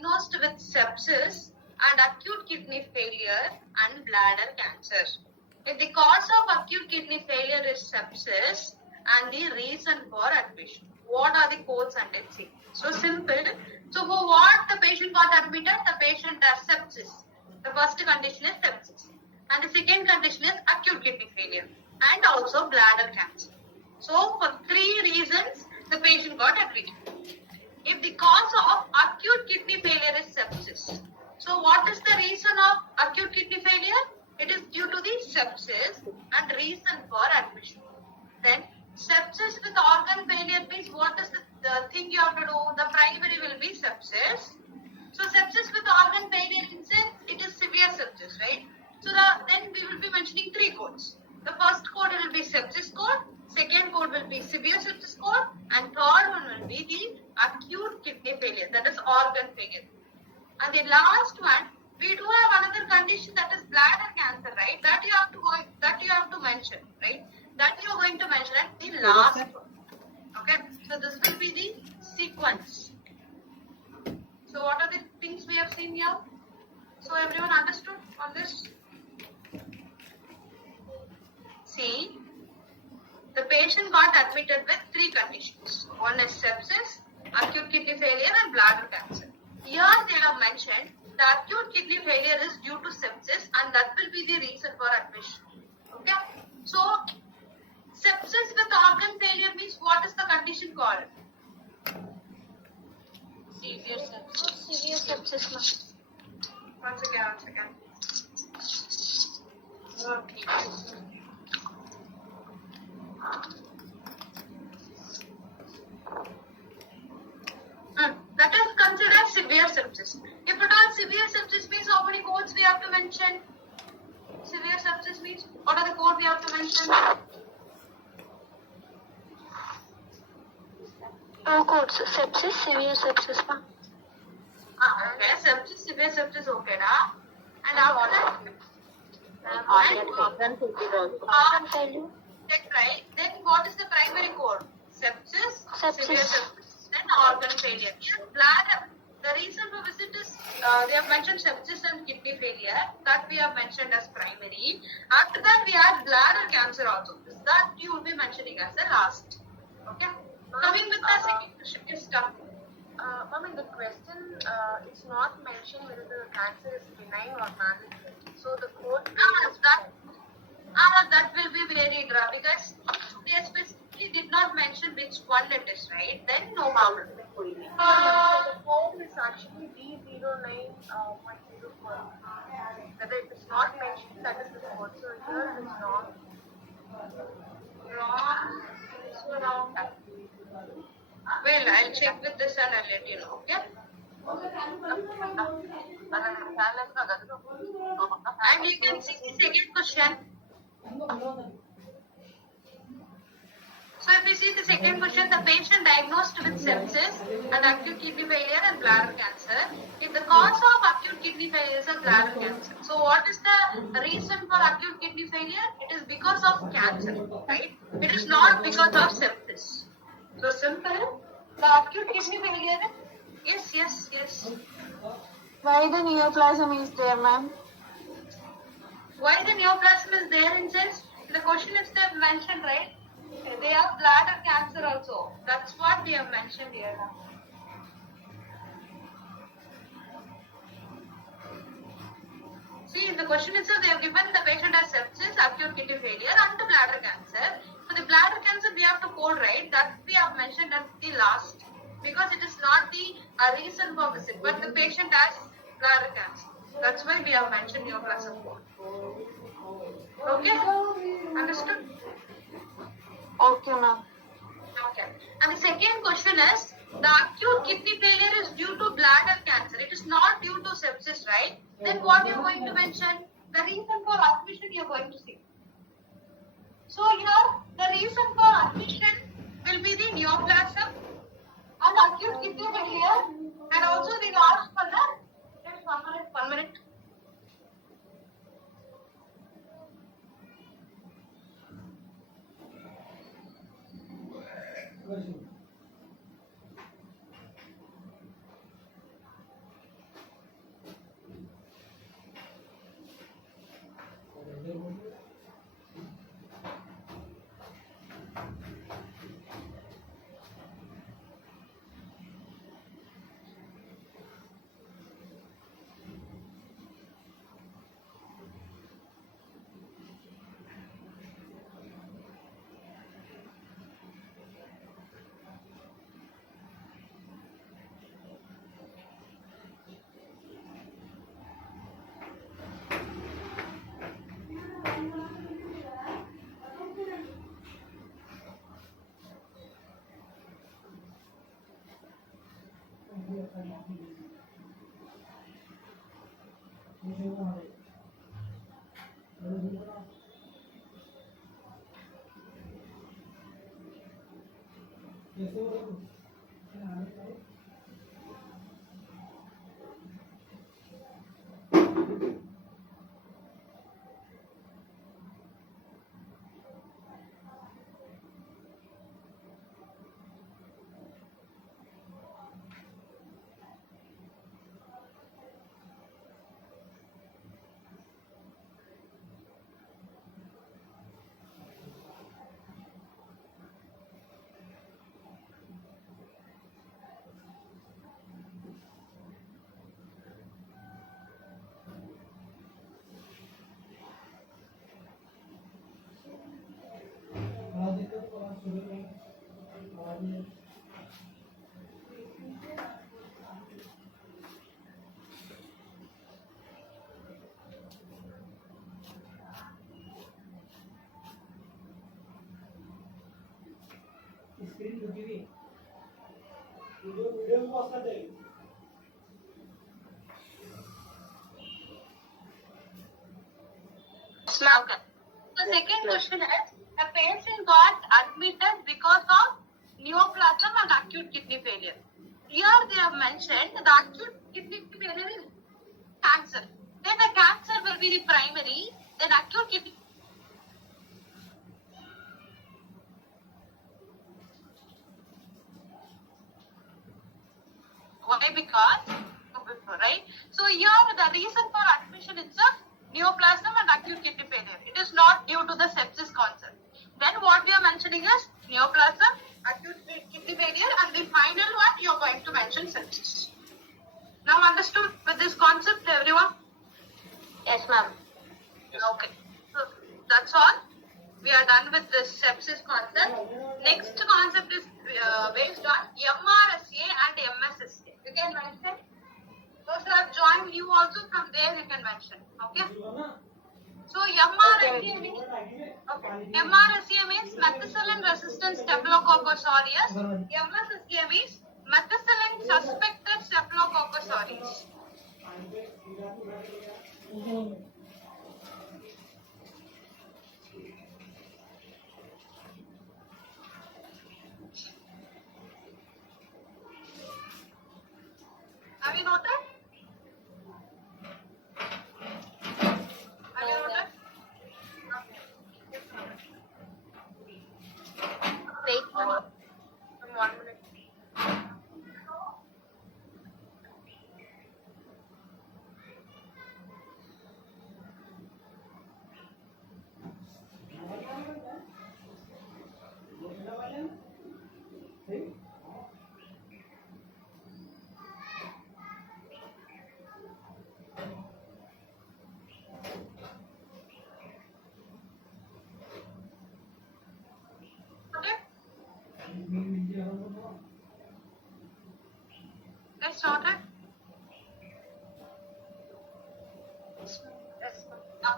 diagnosed with sepsis and acute kidney failure and bladder cancer. If the cause of acute kidney failure is sepsis and the reason for admission, what are the codes and let's see. So simple. So for what the patient got admitted, the patient has sepsis. The first condition is sepsis. And the second condition is acute kidney failure and also bladder cancer. So for 3 reasons, the patient got admitted. If the cause of acute kidney failure is sepsis, so what is the reason of acute kidney failure? It is due to the sepsis and reason for admission. Then sepsis with organ failure means what is the thing you have to do? The primary will be sepsis. So sepsis with organ failure means it is severe sepsis, right? So then we will be mentioning 3 codes. The first code will be sepsis code, second code will be severe sepsis code, and third one will be the acute kidney failure, that is organ failure. And the last one, we do have another condition that is bladder cancer, right? That you have to mention, right? That you are going to mention at the last one. Okay, so this will be the sequence. So what are the things we have seen here? So everyone understood on this? See, the patient got admitted with 3 conditions. One is sepsis, acute kidney failure and bladder cancer. Here they have mentioned the acute kidney failure is due to sepsis and that will be the reason for admission. Okay. So, sepsis with organ failure means what is the condition called? Severe sepsis. Severe sepsis. Once again. Okay. That is considered severe sepsis. If at all severe sepsis means how many codes we have to mention? Severe sepsis means what are the codes we have to mention? 2 codes, sepsis, severe sepsis. Okay, sepsis, severe sepsis, okay, na? And after that? Organ failure. Right. Then what is the primary code? Sepsis, severe sepsis, then organ failure. Here, bladder. The reason for visit is they have mentioned sepsis and kidney failure. That we have mentioned as primary. After that, we had bladder cancer also. That you will be mentioning as the last. Okay. Coming with the second question is tough. Ma'am, in the question, it's not mentioned whether the cancer is benign or malignant. So the code that will be very rare because they specifically did not mention which one it is, right? Then no problem. so the code is actually D09.04. Whether it is not mentioned, that is the code. So here it is wrong. Wrong. Well, I'll check with this and I'll let you know, okay? And you can see the second question. So if we see the second question, the patient diagnosed with sepsis and acute kidney failure and bladder cancer. If the cause of acute kidney failure is a bladder cancer. So what is the reason for acute kidney failure? It is because of cancer, right? It is not because of sepsis. So simple. The acute kidney failure. Yes. Why the neoplasm is there, ma'am? Why the neoplasm is there in sense? The question is they have mentioned, right? They have bladder cancer also. That's what we have mentioned here now. See, in the question itself, they have given the patient as sepsis, acute kidney failure and the bladder cancer. For the bladder cancer, we have to code, right? That we have mentioned as the last. Because it is not the reason for visit, but the patient has bladder cancer. That's why we have mentioned neoplasm code. Okay? Understood? Okay, ma'am. Okay. And the second question is, the acute kidney failure is due to bladder cancer. It is not due to sepsis, right? Then what you are going to mention? The reason for admission you are going to see. So here, the reason for admission will be the neoplasm and acute kidney failure, and also the last for the, just 1 minute. Okay. The second question is, a patient got admitted because of neoplasm and acute kidney failure. Here they have mentioned the acute kidney failure is cancer. Then the cancer will be the primary, then acute kidney. Why? Because, right? So here the reason for admission is a neoplasm and acute kidney failure. It is not due to the sepsis concept. Then what we are mentioning is neoplasm, acute kidney failure, and the final one you are going to mention sepsis. Now understood with this concept, everyone? Yes, ma'am. Yes. Okay. So that's all. We are done with this sepsis concept. Next concept is based on MRSA and MSSA. You can mention. Those who have joined you also, from there you can mention. Okay. So MRSA means, MRSA means methicillin resistant staphylococcus aureus. MSSA means methicillin suspected staphylococcus aureus. Have you noted? Have you noted? Wait, ma'am. 1 minute. Get started. Yes.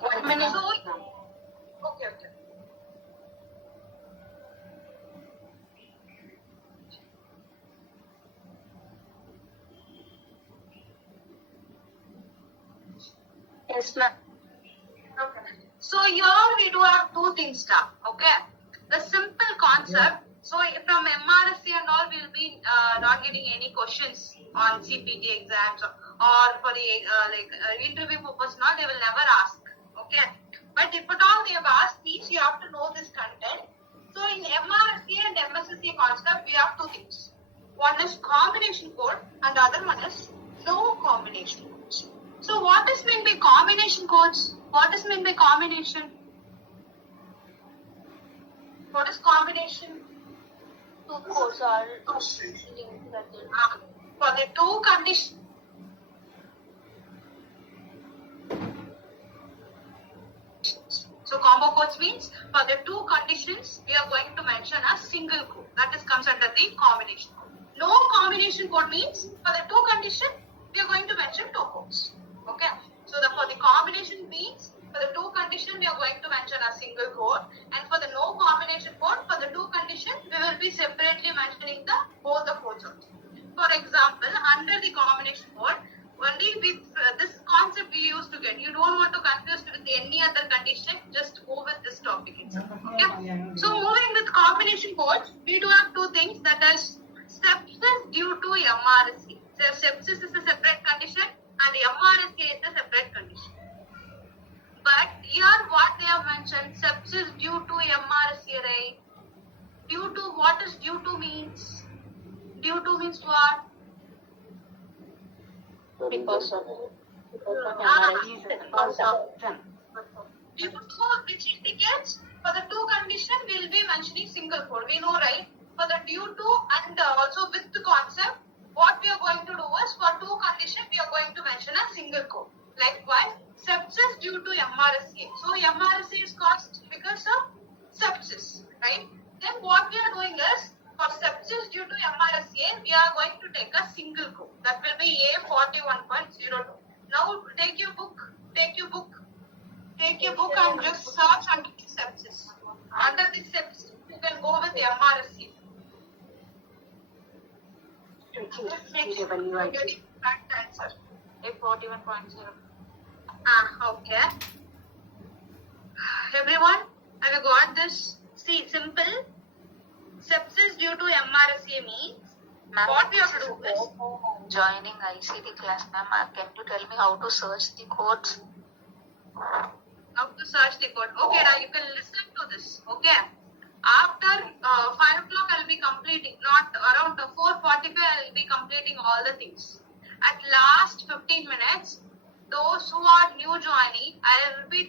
1 minute. Okay. Yes, ma'am. Okay. So here we do have two things now. Okay. The simple concept. So from MRSC and all, we will be not getting any questions on CPT exams or for the interview purpose. Now they will never ask. Okay. But if at all they have asked, please you have to know this content. So in MRSC and MSSC concept, we have two things. One is combination code and the other one is no combination codes. So what is meant by combination codes? What is meant by combination? What is combination? Two codes are linked together. For the two conditions. So combo codes means for the two conditions we are going to mention a single code. That is comes under the combination code. No combination code means for the two conditions we are going to mention two codes. Okay. So for the combination means for the two conditions we are going to mention a single code, and for the no combination code for the two conditions we will be separately mentioning both the codes also. For example, under the combination MRSA. So sepsis is a separate condition and MRSA is a separate condition. But here what they have mentioned, sepsis due to MRSA, right? Due to, what is due to means? Due to means what? Because of Due to which indicates for the two condition we will be mentioning single code. We know, right? For the due to and also with the concept, what we are going to do is for two condition we are going to mention a single code. Likewise, sepsis due to MRSA. So MRSA is caused because of sepsis, right? Then what we are doing is for sepsis due to MRSA, we are going to take a single code. That will be A41.02. Now take your book and just search under the sepsis. Under the sepsis, you can go with MRSA. Just make sure you are getting correct answer. A41.0. Okay. Everyone, have you got this? See, simple. Sepsis due to MRSA means what we have to do is Joining ICD class, ma'am. Can you tell me how to search the codes? how to search the code. Okay, now you can listen to this. Okay. After 5 o'clock, I'll be completing. Not around 4:45, I'll be completing all the things. At last 15 minutes, those who are new joining, I'll be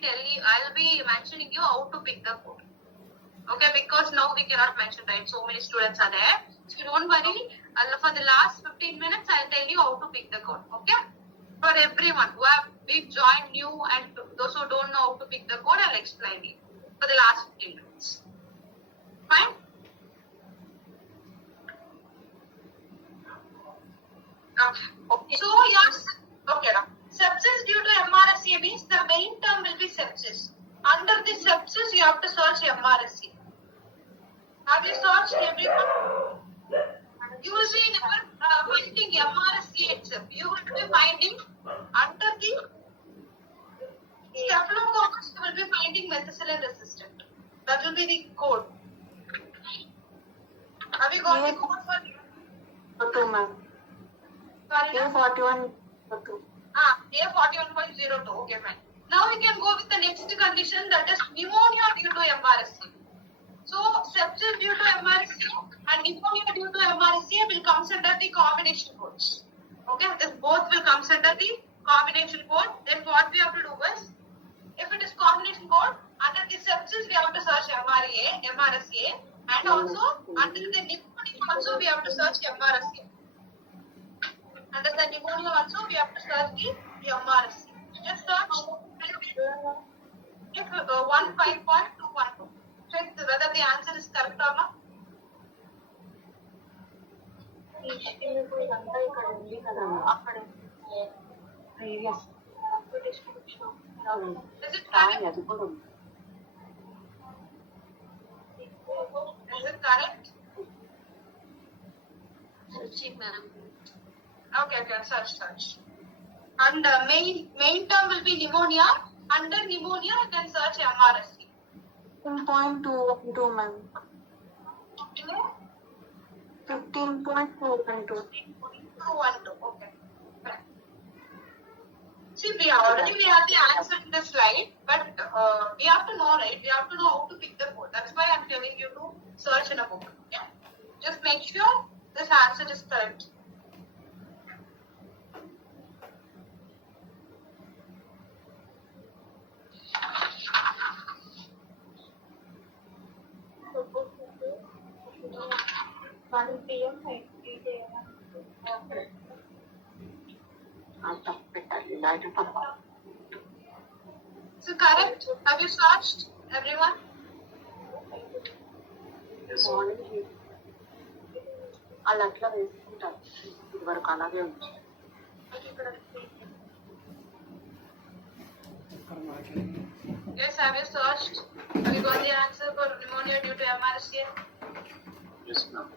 mentioning you how to pick the code. Okay, because now we cannot mention, right? So many students are there. So don't worry. For the last 15 minutes, I'll tell you how to pick the code. Okay? For everyone who have been joined new and those who don't know how to pick the code, I'll explain it for the last 15 minutes. Fine? Okay. So yes. Okay. Now, sepsis due to MRSA means the main term will be sepsis. Under the sepsis, you have to search MRSA. Have you searched everyone? You will be never finding MRSA itself. You will be finding under the staphylococcus, you will be finding methicillin resistant. That will be the code. Have you got the code for 2, ma'am. Sorry, A41.2. A41.02. Okay, fine. Now we can go with the next condition, that is pneumonia due to MRSA. So sepsis due to MRSA and pneumonia due to MRSA will come under the combination codes. Okay, this both will come under the combination code. Then what we have to do is, if it is combination code, under the sepsis we have to search MRSA, and also under the pneumonia also we have to search MRSA. Under the pneumonia also we have to search the MRSA. Just search if 15.212. Check whether the answer is correct or not. Is it correct? Is it correct? Okay, search. And main term will be pneumonia. Under pneumonia, you can search MRSA. 15.212, ma'am. 15.212. 212. Okay. See, we have the answer in the slide, but we have to know, right? We have to know how to pick the code. That's why I'm telling you to search in a book. Yeah. Just make sure this answer is correct. Is it correct? Have you searched, everyone? అలా అట్లా వేసుకుంటారు ఇది వరకు అలాగే ఉంది Yes, have you searched? Have you got the answer for pneumonia due to MRSA? Yes, ma'am.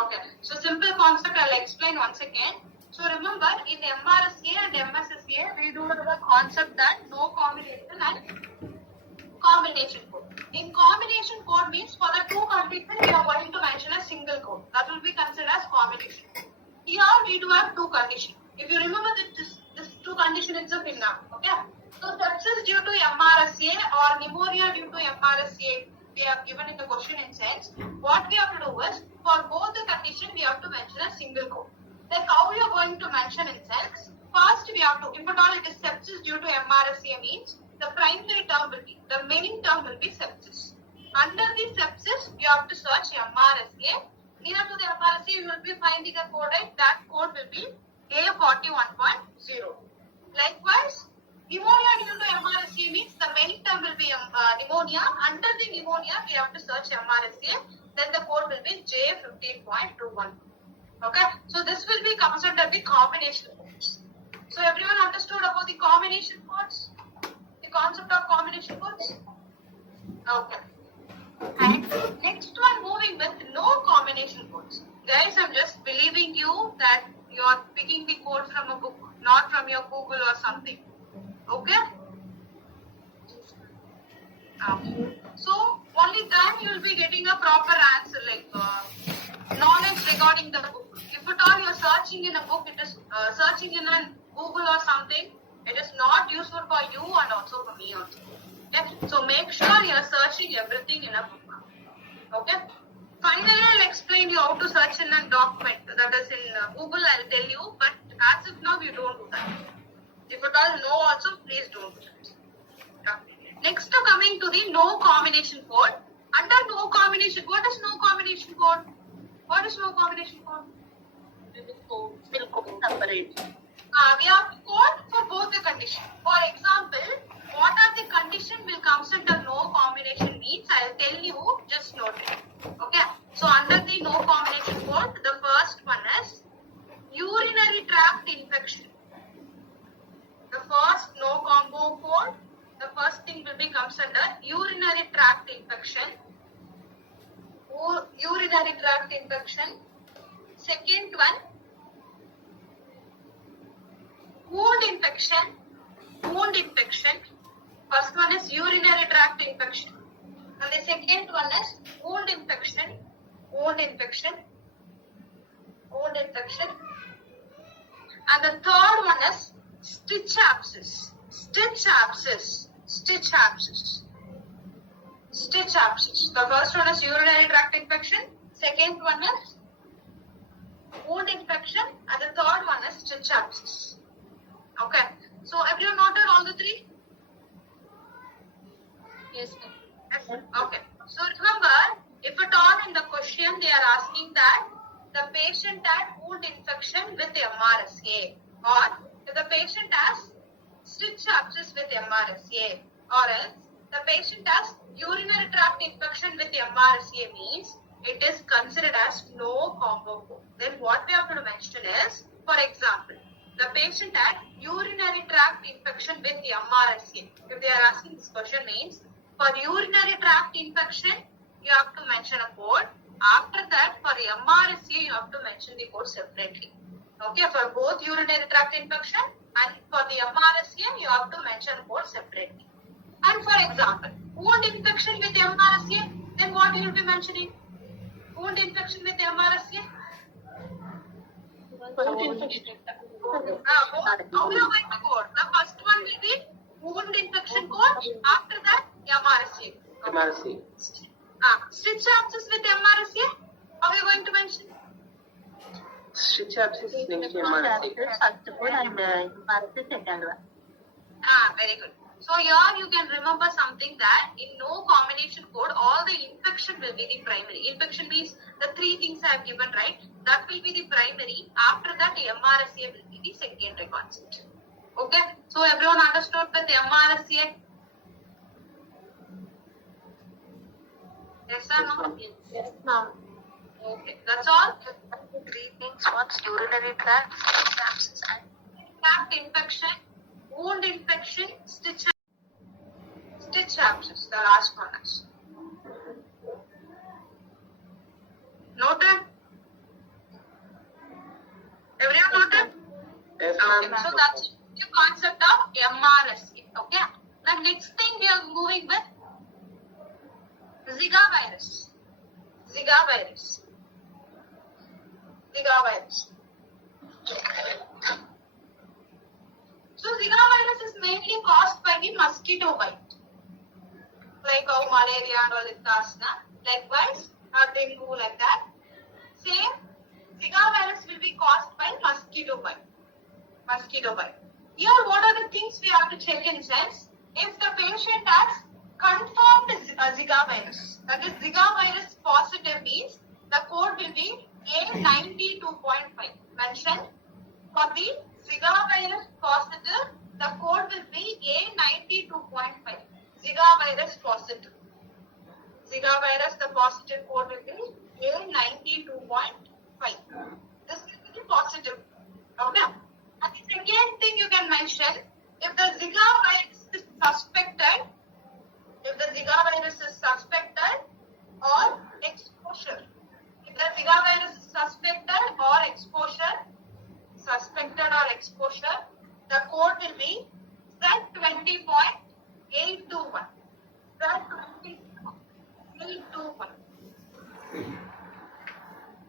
Okay. So simple concept I'll explain once again. So remember, in MRSA and MSSA, we do the concept that no combination and combination code. In combination code means for the two conditions we are going to mention a single code. That will be considered as combination code. Here we do have two conditions. If you remember that this two condition is a pinna. Okay. So sepsis due to MRSA or pneumonia due to MRSA, we have given in the question in sense. What we have to do is for both the condition we have to mention a single code. Like how we are going to mention in sense. First we have to, if at all it is sepsis due to MRSA means the primary term will be, the main term will be sepsis. Under the sepsis, you have to search MRSA. Near to the MRSA, you will be finding a code, right? That code will be A41.0. Likewise, pneumonia due to MRSA means the main term will be pneumonia. Under the pneumonia, we have to search MRSA. Then the code will be J15.21. Okay, so this will be considered the combination codes. So everyone understood about the combination codes? The concept of combination codes? Okay. And next one, moving with no combination codes. Guys, I'm just believing you that you are picking the code from a book, not from your Google or something. Okay? So, only then you will be getting a proper answer, like knowledge regarding the book. If at all you are searching in a book, it is searching in a Google or something, it is not useful for you and also for me also. Okay? So make sure you are searching everything in a book. Okay? Finally, I'll explain you how to search in a document. That is in Google, I'll tell you. But as of now, you don't do that. If at all no also, please don't do that. Okay. Next, coming to the no combination code. Under no combination, what is no combination code? What is no combination code? Will code separate. We have code for both the condition. For example, what are the condition will comes under no combination means, I'll tell you, just note it. Okay. So under the no combination code, the first one is urinary tract infection. The first no combo code, the first thing will be comes under urinary tract infection. Urinary tract infection. Second one, wound infection. Wound infection. First one is urinary tract infection. And the second one is wound infection. Wound infection. Wound infection. And the third one is stitch abscess. Stitch abscess. Stitch abscess. Stitch abscess. The first one is urinary tract infection. Second one is wound infection. And the third one is stitch abscess. Okay. So everyone noted all the three? Yes, ma'am. Yes. Okay. So remember, if at all in the question they are asking that the patient had wound infection with MRSA, or if the patient has stitch abscess with MRSA, or else the patient has urinary tract infection with MRSA means it is considered as no combo code. Then what we have to mention is, for example, the patient had urinary tract infection with MRSA. If they are asking this question means, for urinary tract infection, you have to mention a code. After that, for MRSA, you have to mention the code separately. Okay, for both urinary tract infection and for the MRSA, you have to mention code separately. And for example, wound infection with MRSA, then what you will be mentioning? Wound infection with MRSA? Wound infection. How we are going to code? The first one will be wound infection code. After that, MRSA. MRC. Stitch abscess with MRSA. How are you going to mention? Stitch abscess next to MRC. First code and MRC second one. Very good. So here you can remember something that in no combination code, all the infection will be the primary. Infection means the three things I have given, right? That will be the primary. After that, the MRSA will be the secondary concept. Okay? So everyone understood with the MRSA? Yes or no? Yes, ma'am. Okay. That's all? Three things: one's urinary tract, stitch abscess, and Tract infection, wound infection, stitch abscess, the last one is. Noted? Everyone noted? Yes, Okay, ma'am. so that's the concept of MRSA. Okay. The next thing we are moving with Zika virus. Zika virus. Zika virus. So Zika virus is mainly caused by the mosquito bite, like how malaria and all it does, na? Likewise, dengue like that. Same, Zika virus will be caused by mosquito bite. Mosquito bite. Here, what are the things we have to check in sense? If the patient has confirmed Zika virus, that is Zika virus positive means the code will be A92.5 mentioned. For the Zika virus positive, the code will be A92.5. Zika virus positive. Zika virus, the positive code will be A92.5. This will be positive. Okay. And the second thing you can mention, if the Zika virus is suspected, or exposure. If the Zika virus is suspected or exposure, the code will be Z20.821. Z20.821.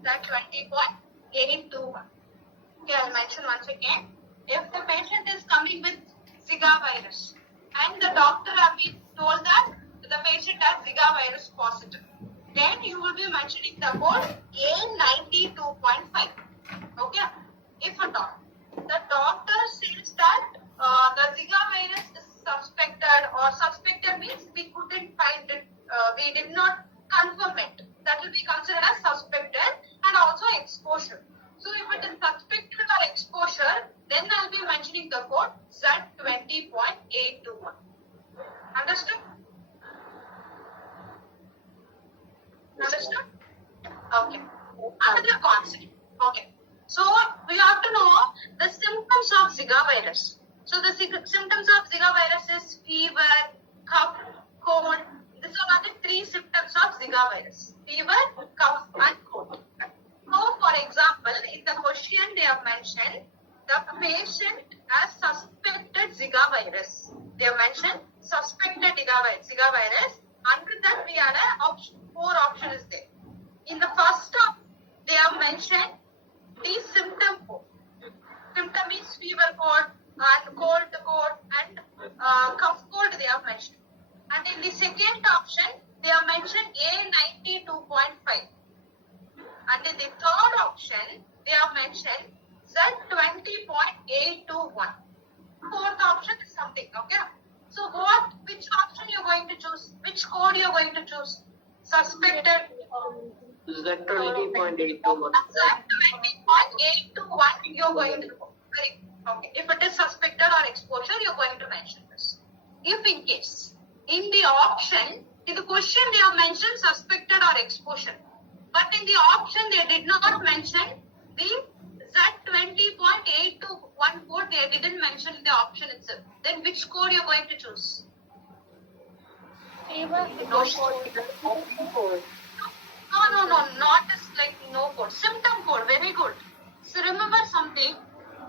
Z20.821. Okay, I'll mention once again. If the patient is coming with Zika virus and the doctor have been told that the patient has Zika virus positive, then you will be mentioning the code A92.5. Okay? If at all the doctor says that the Zika virus is suspected, or suspected means we couldn't find it, we did not confirm it, that will be considered as suspected and also exposure. So if it is suspected or exposure, then I'll be mentioning the code Z20.821. Understood? Understood? Okay. Another concept. Okay. So we have to know the symptoms of Zika virus. So the symptoms of Zika virus is fever, cough, cold. These are the three symptoms of Zika virus: fever, cough, and cold. So, for example, in the question they have mentioned the patient has suspected Zika virus. They have mentioned suspected Zika virus. Under that, we had four options there. In the first step, they have mentioned the symptom code. Symptom is fever code and cold code and cough code they have mentioned. And in the second option, they have mentioned A92.5. And in the third option, they have mentioned Z20.821. Fourth option is something, okay? So which option you're going to choose? Which code you're going to choose? Suspected. Z20.821. Z20.821 you're going to go. Correct. Okay. If it is suspected or exposure, you're going to mention this. If in case, in the option, in the question they have mentioned suspected or exposure. But in the option, they did not mention the Z20.821 code. They didn't mention in the option itself. Then which code you're going to choose? Fever, No code. No, not this like no code. Symptom code, very good. So remember something.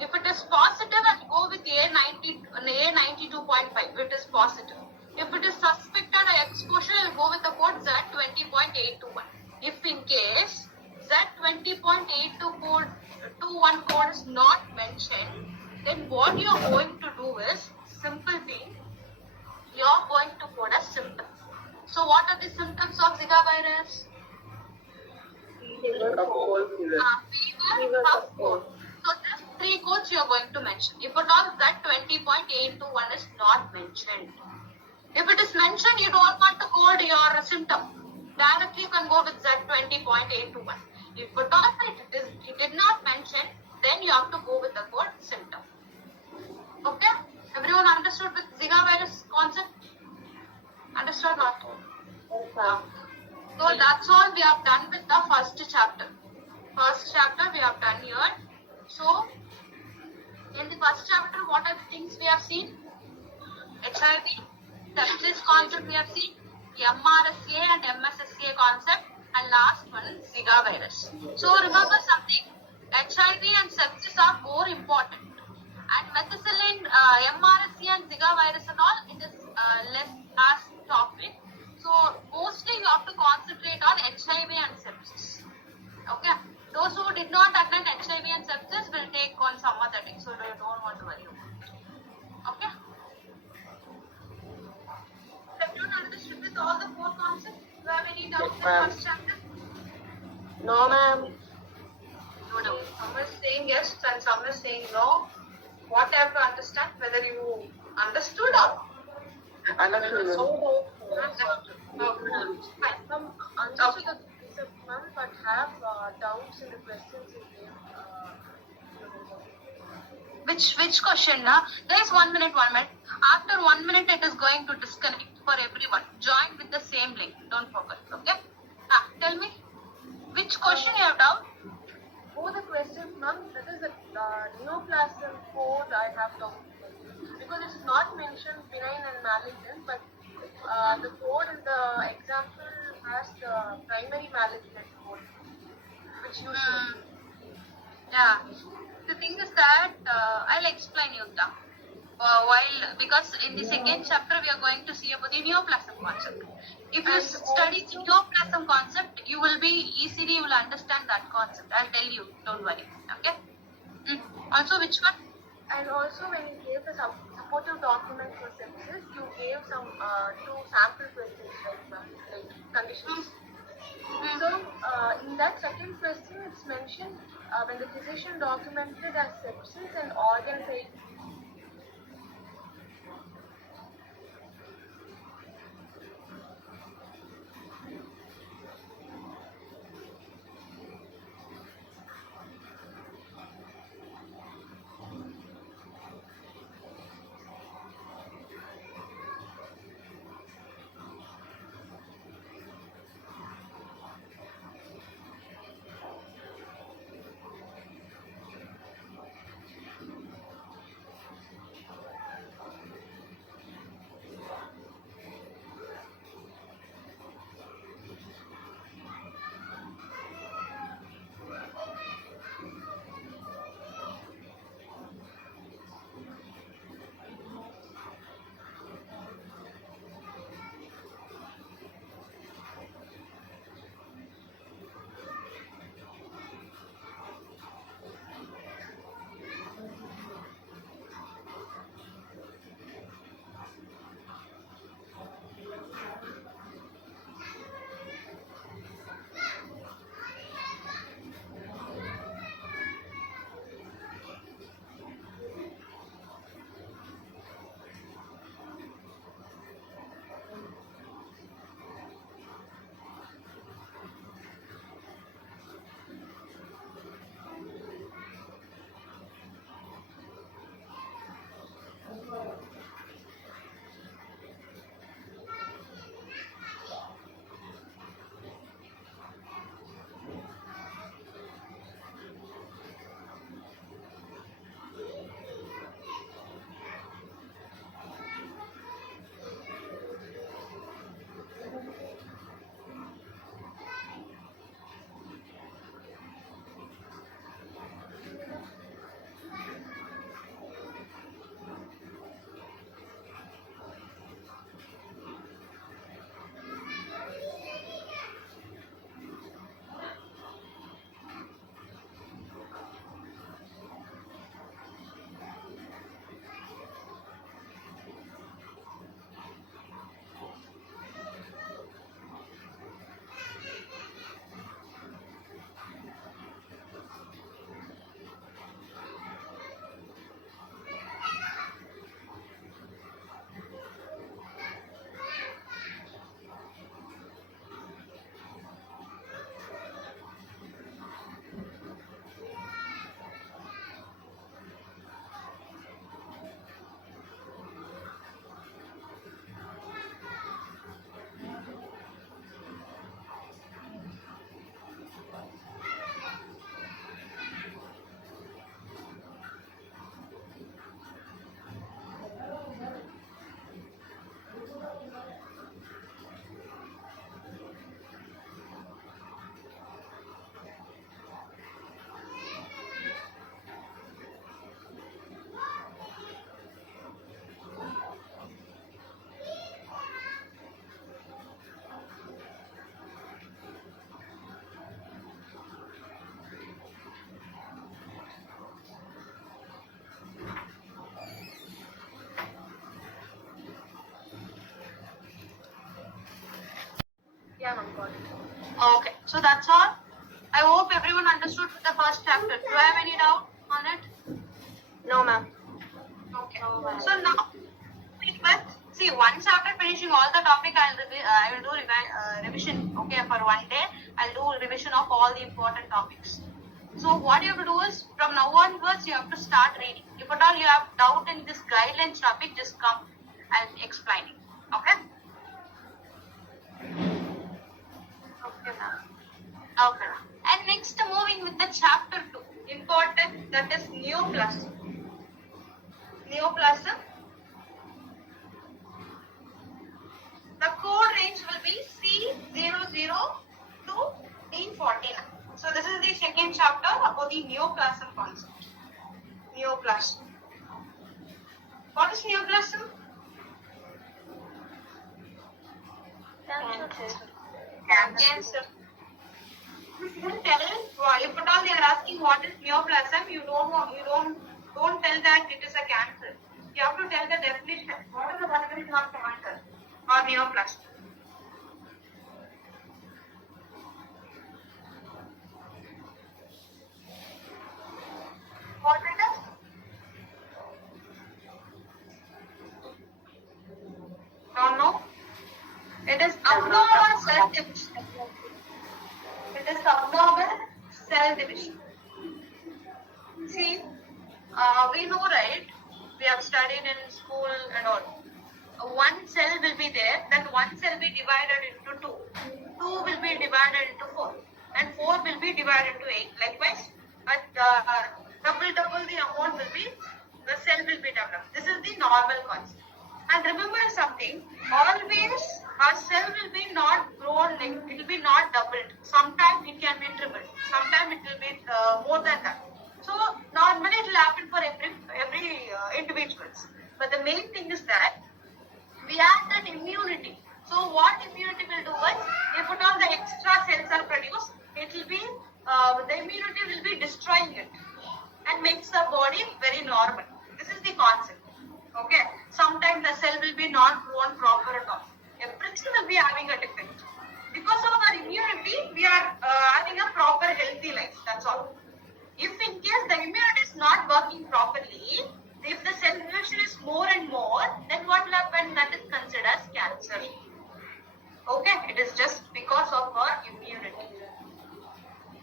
If it is positive, I'll go with A92.5. If it is positive. If it is suspected or exposure, I'll go with the code Z20.821. If in case Z20.821 code is not mentioned, then what you are going to do is simple thing. You are going to code as symptoms. So what are the symptoms of Zika virus? Fever, cold, fever. Fever, cough, cold. So these three codes you are going to mention. If at all Z20.821 is not mentioned. If it is mentioned, you don't want to code your symptom. Directly you can go with Z20.821. If at all it did not mention, then you have to go with the code symptom. Okay? Everyone understood with Zika virus concept? Understood what? So that's all we have done with the first chapter. First chapter we have done here. So in the first chapter, what are the things we have seen? HIV, sepsis concept we have seen, MRSA and MSSA concept, and last one is Zika virus. So remember something, HIV and sepsis are more important. And methicillin, MRSA and Zika virus and all, it is less as topic. So mostly you have to concentrate on HIV and sepsis. Okay. Those who did not attend HIV and sepsis will take on some other thing, so you don't want to worry about it. Okay? Have you understood with all the four concepts? Do you have any doubts in ma'am. first chapter? No, ma'am. No doubt. Some is saying yes and some is saying no. What I have to understand whether you understood or Understood, ma'am. understood. Okay. Fine. Some understood the concept, ma'am, but have doubts in the questions you gave. Which question na? There is 1 minute, 1 minute. After 1 minute, it is going to disconnect for everyone. Join with the same link. Don't forget. Okay? Tell me, which question you have doubt? Both the questions, ma'am, that is the neoplasm code I have doubt. Because it's not mentioned benign and malignant, but the code in the example has the primary malignant code, which you should. Yeah. The thing is that I'll explain you that. Because in the second chapter we are going to see about the neoplasm concept. If you study the neoplasm concept, you will be ECD, you will understand that concept. I'll tell you, don't worry. Okay? Also, which one? And also, when you gave the supportive document for sepsis, you gave some two sample questions like conditions. So, in that second question, it's mentioned when the physician documented as sepsis and organ failure. Yeah, ma'am, got it. Okay, so that's all. I hope everyone understood the first chapter. Do you have any doubt on it? No, ma'am. Okay. So now, see, once after finishing all the topic, I will do revision. Okay, for one day, I'll do revision of all the important topics. So what you have to do is, from now onwards, you have to start reading. If at all you have doubt in this guidelines topic, just come and explain it. Okay? Okay, ma'am. Okay. And next, moving with the chapter 2, important, that is neoplasm. Neoplasm. The code range will be C00 to D49. So this is the second chapter about the neoplasm concept. Neoplasm. What is neoplasm? Cancer. If at all they are asking what is neoplasm, you don't tell that it is a cancer. You have to tell the definition. What is the definition of cancer or neoplasm? What it is? Don't know. It is abnormal cell division. It is abnormal cell division. See, we know, right? We have studied in school and all. One cell will be there, then one cell will be divided into two. Two will be divided into four. And four will be divided into 8. Likewise, at double the amount will be, the cell will be developed. This is the normal concept. And remember something, always our cell will be not grown, like it will be not doubled. Sometimes it can be tripled. Sometimes it will be more than that. So normally it will happen for every individuals. But the main thing is that we have that immunity. So what immunity will do is, if at all the extra cells are produced, it will be the immunity will be destroying it and makes the body very normal. This is the concept. Okay. Sometimes the cell will be not grown proper at all. Everything will be having a defect. Because of our immunity, we are having a proper healthy life. That's all. If in case the immunity is not working properly, if the cell division is more and more, then what will happen? That is considered as cancer. Okay, it is just because of our immunity.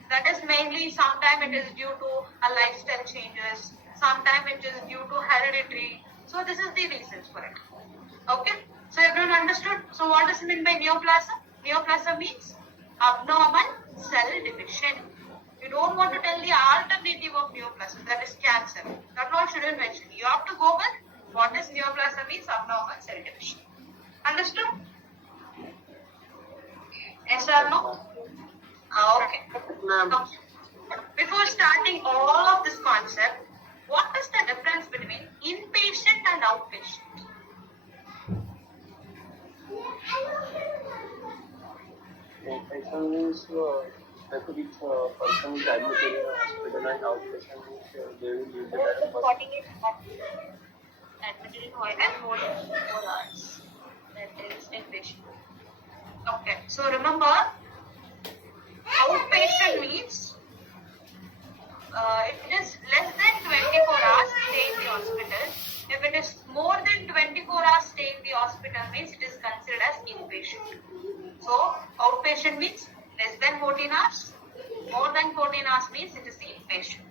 That is mainly, sometimes it is due to a lifestyle changes, sometimes it is due to hereditary. So this is the reasons for it. Okay, so everyone understood? So what does it mean by neoplasm? Neoplasm means abnormal cell division. You don't want to tell the alternative of neoplasm, that is cancer. That all shouldn't mention. You have to go with what is neoplasm means abnormal cell division. Understood? Yes or no? Okay. Ma'am. Before starting all of this concept, what is the difference between inpatient and outpatient? Inpatient means specific person is admitted in a hospital, and outpatient means they will use the direct Admitted in more than 4 hours. That is inpatient. Okay. So remember, outpatient means it is less than 24 hours stay in the hospital. If it is more than 24 hours stay in the hospital means it is considered as inpatient. So outpatient means less than 14 hours. More than 14 hours means it is the inpatient.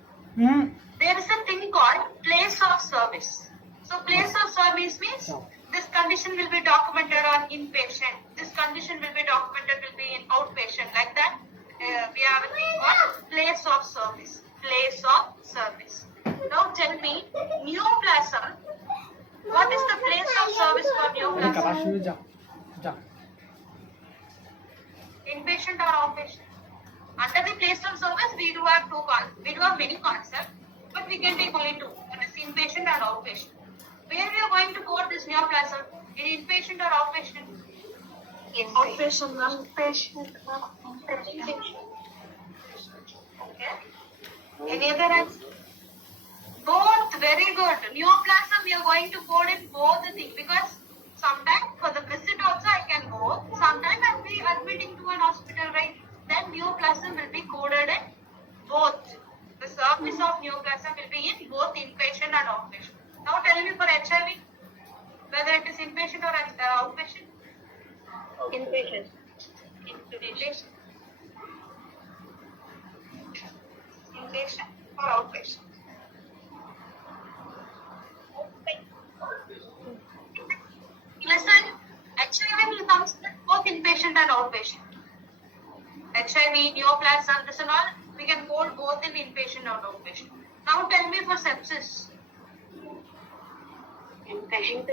There is a thing called place of service. So place of service means this condition will be documented on inpatient. This condition will be documented will be in outpatient. Like that, we have a thing called place of service. Place of service. Now tell me, neoplasm. What is the place of service for neoplasm? Inpatient or outpatient? Under the place of service, we do have many concepts, but we can take only two. That is inpatient and outpatient. Where we are going to quote this neoplasm? In inpatient or outpatient? Outpatient, outpatient. Okay. Any other answer? Both, very good. Neoplasm, we are going to code in both the things because sometimes for the visit also I can go. Sometimes I will be admitting to one hospital, right? Then neoplasm will be coded in both. The service of neoplasm will be in both inpatient and outpatient. Now tell me for HIV, whether it is inpatient or outpatient? Inpatient. Inpatient. Inpatient or outpatient? Listen, HIV will come with both inpatient and outpatient. HIV, neoplasm, this and all, we can code both in inpatient or outpatient. Now tell me for sepsis. Inpatient.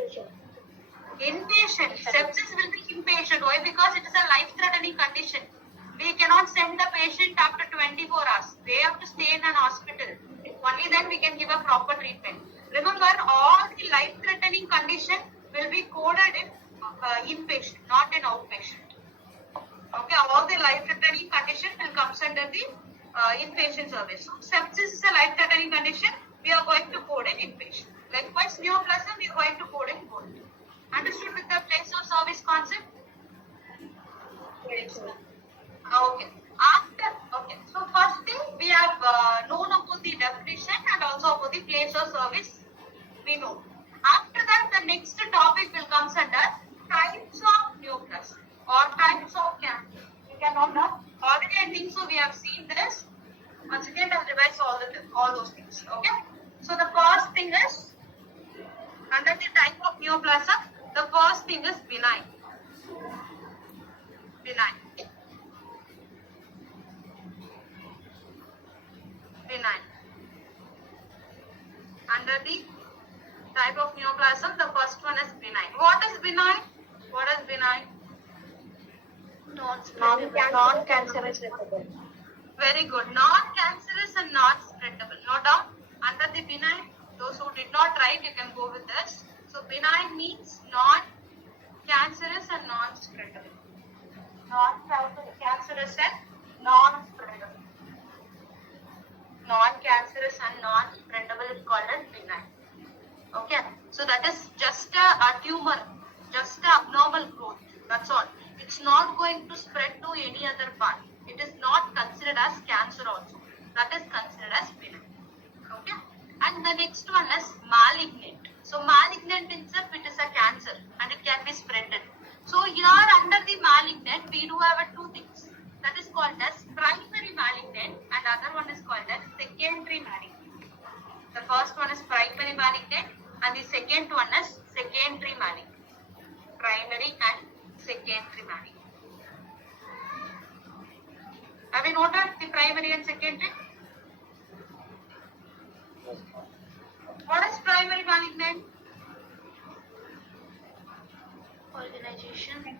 Inpatient. Sepsis will be inpatient. Why? Because it is a life-threatening condition. We cannot send the patient after 24 hours. They have to stay in an hospital. Only then we can give a proper treatment. Remember, all the life-threatening condition will be coded in inpatient, not in outpatient. Okay, all the life-threatening condition will come under the inpatient service. So, sepsis is a life-threatening condition. We are going to code in inpatient. Likewise, neoplasm, we are going to code in both. Understood with the place of service concept? Yes, ma'am. Okay. Okay. So first thing, we have known about the definition and also about the place of service. We know. After that, the next topic will come under types of neoplasm or types of cancer. You can know. Already, I think so. We have seen this. Once again, I'll revise all those things. Okay. So the first thing is under the type of neoplasm. The first thing is benign. Benign. Under the type of neoplasm, the first one is benign. What is benign? What is benign? Non-cancerous. Very good. Non-cancerous and non-spreadable. No doubt. Under the benign, those who did not write, you can go with this. So benign means non-cancerous and non-spreadable. Non-cancerous and non-spreadable. Non-cancerous and non-spreadable is called as benign. Okay. So that is just a tumor, just an abnormal growth. That's all. It's not going to spread to any other part. It is not considered as cancer also. That is considered as benign. Okay. And the next one is malignant. So malignant itself, it is a cancer and it can be spreaded. So here under the malignant, we do have two things. That is called as primary malignant and other one is called as secondary malignant. The first one is primary malignant and the second one is secondary malignant. Primary and secondary malignant. Have you noted the primary and secondary? What is primary malignant? Organization.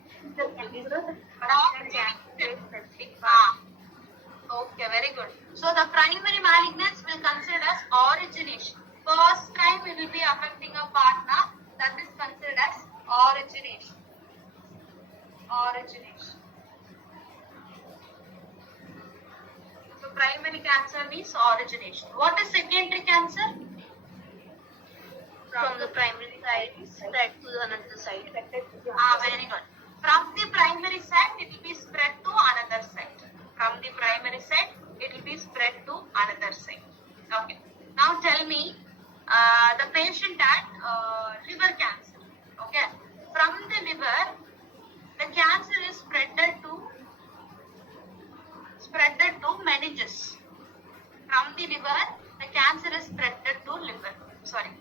Okay, very good. So the primary malignance will consider as origination. First time it will be affecting a partner, that is considered as origination. Origination. So primary cancer means origination. What is secondary cancer? From the primary side, spread to another side. Very good. From the primary side, it will be spread to another side. From the primary side, it will be spread to another side. Okay. Now tell me, the patient had liver cancer. Okay. From the liver, the cancer is spreaded to meninges. From the liver, the cancer is spreaded to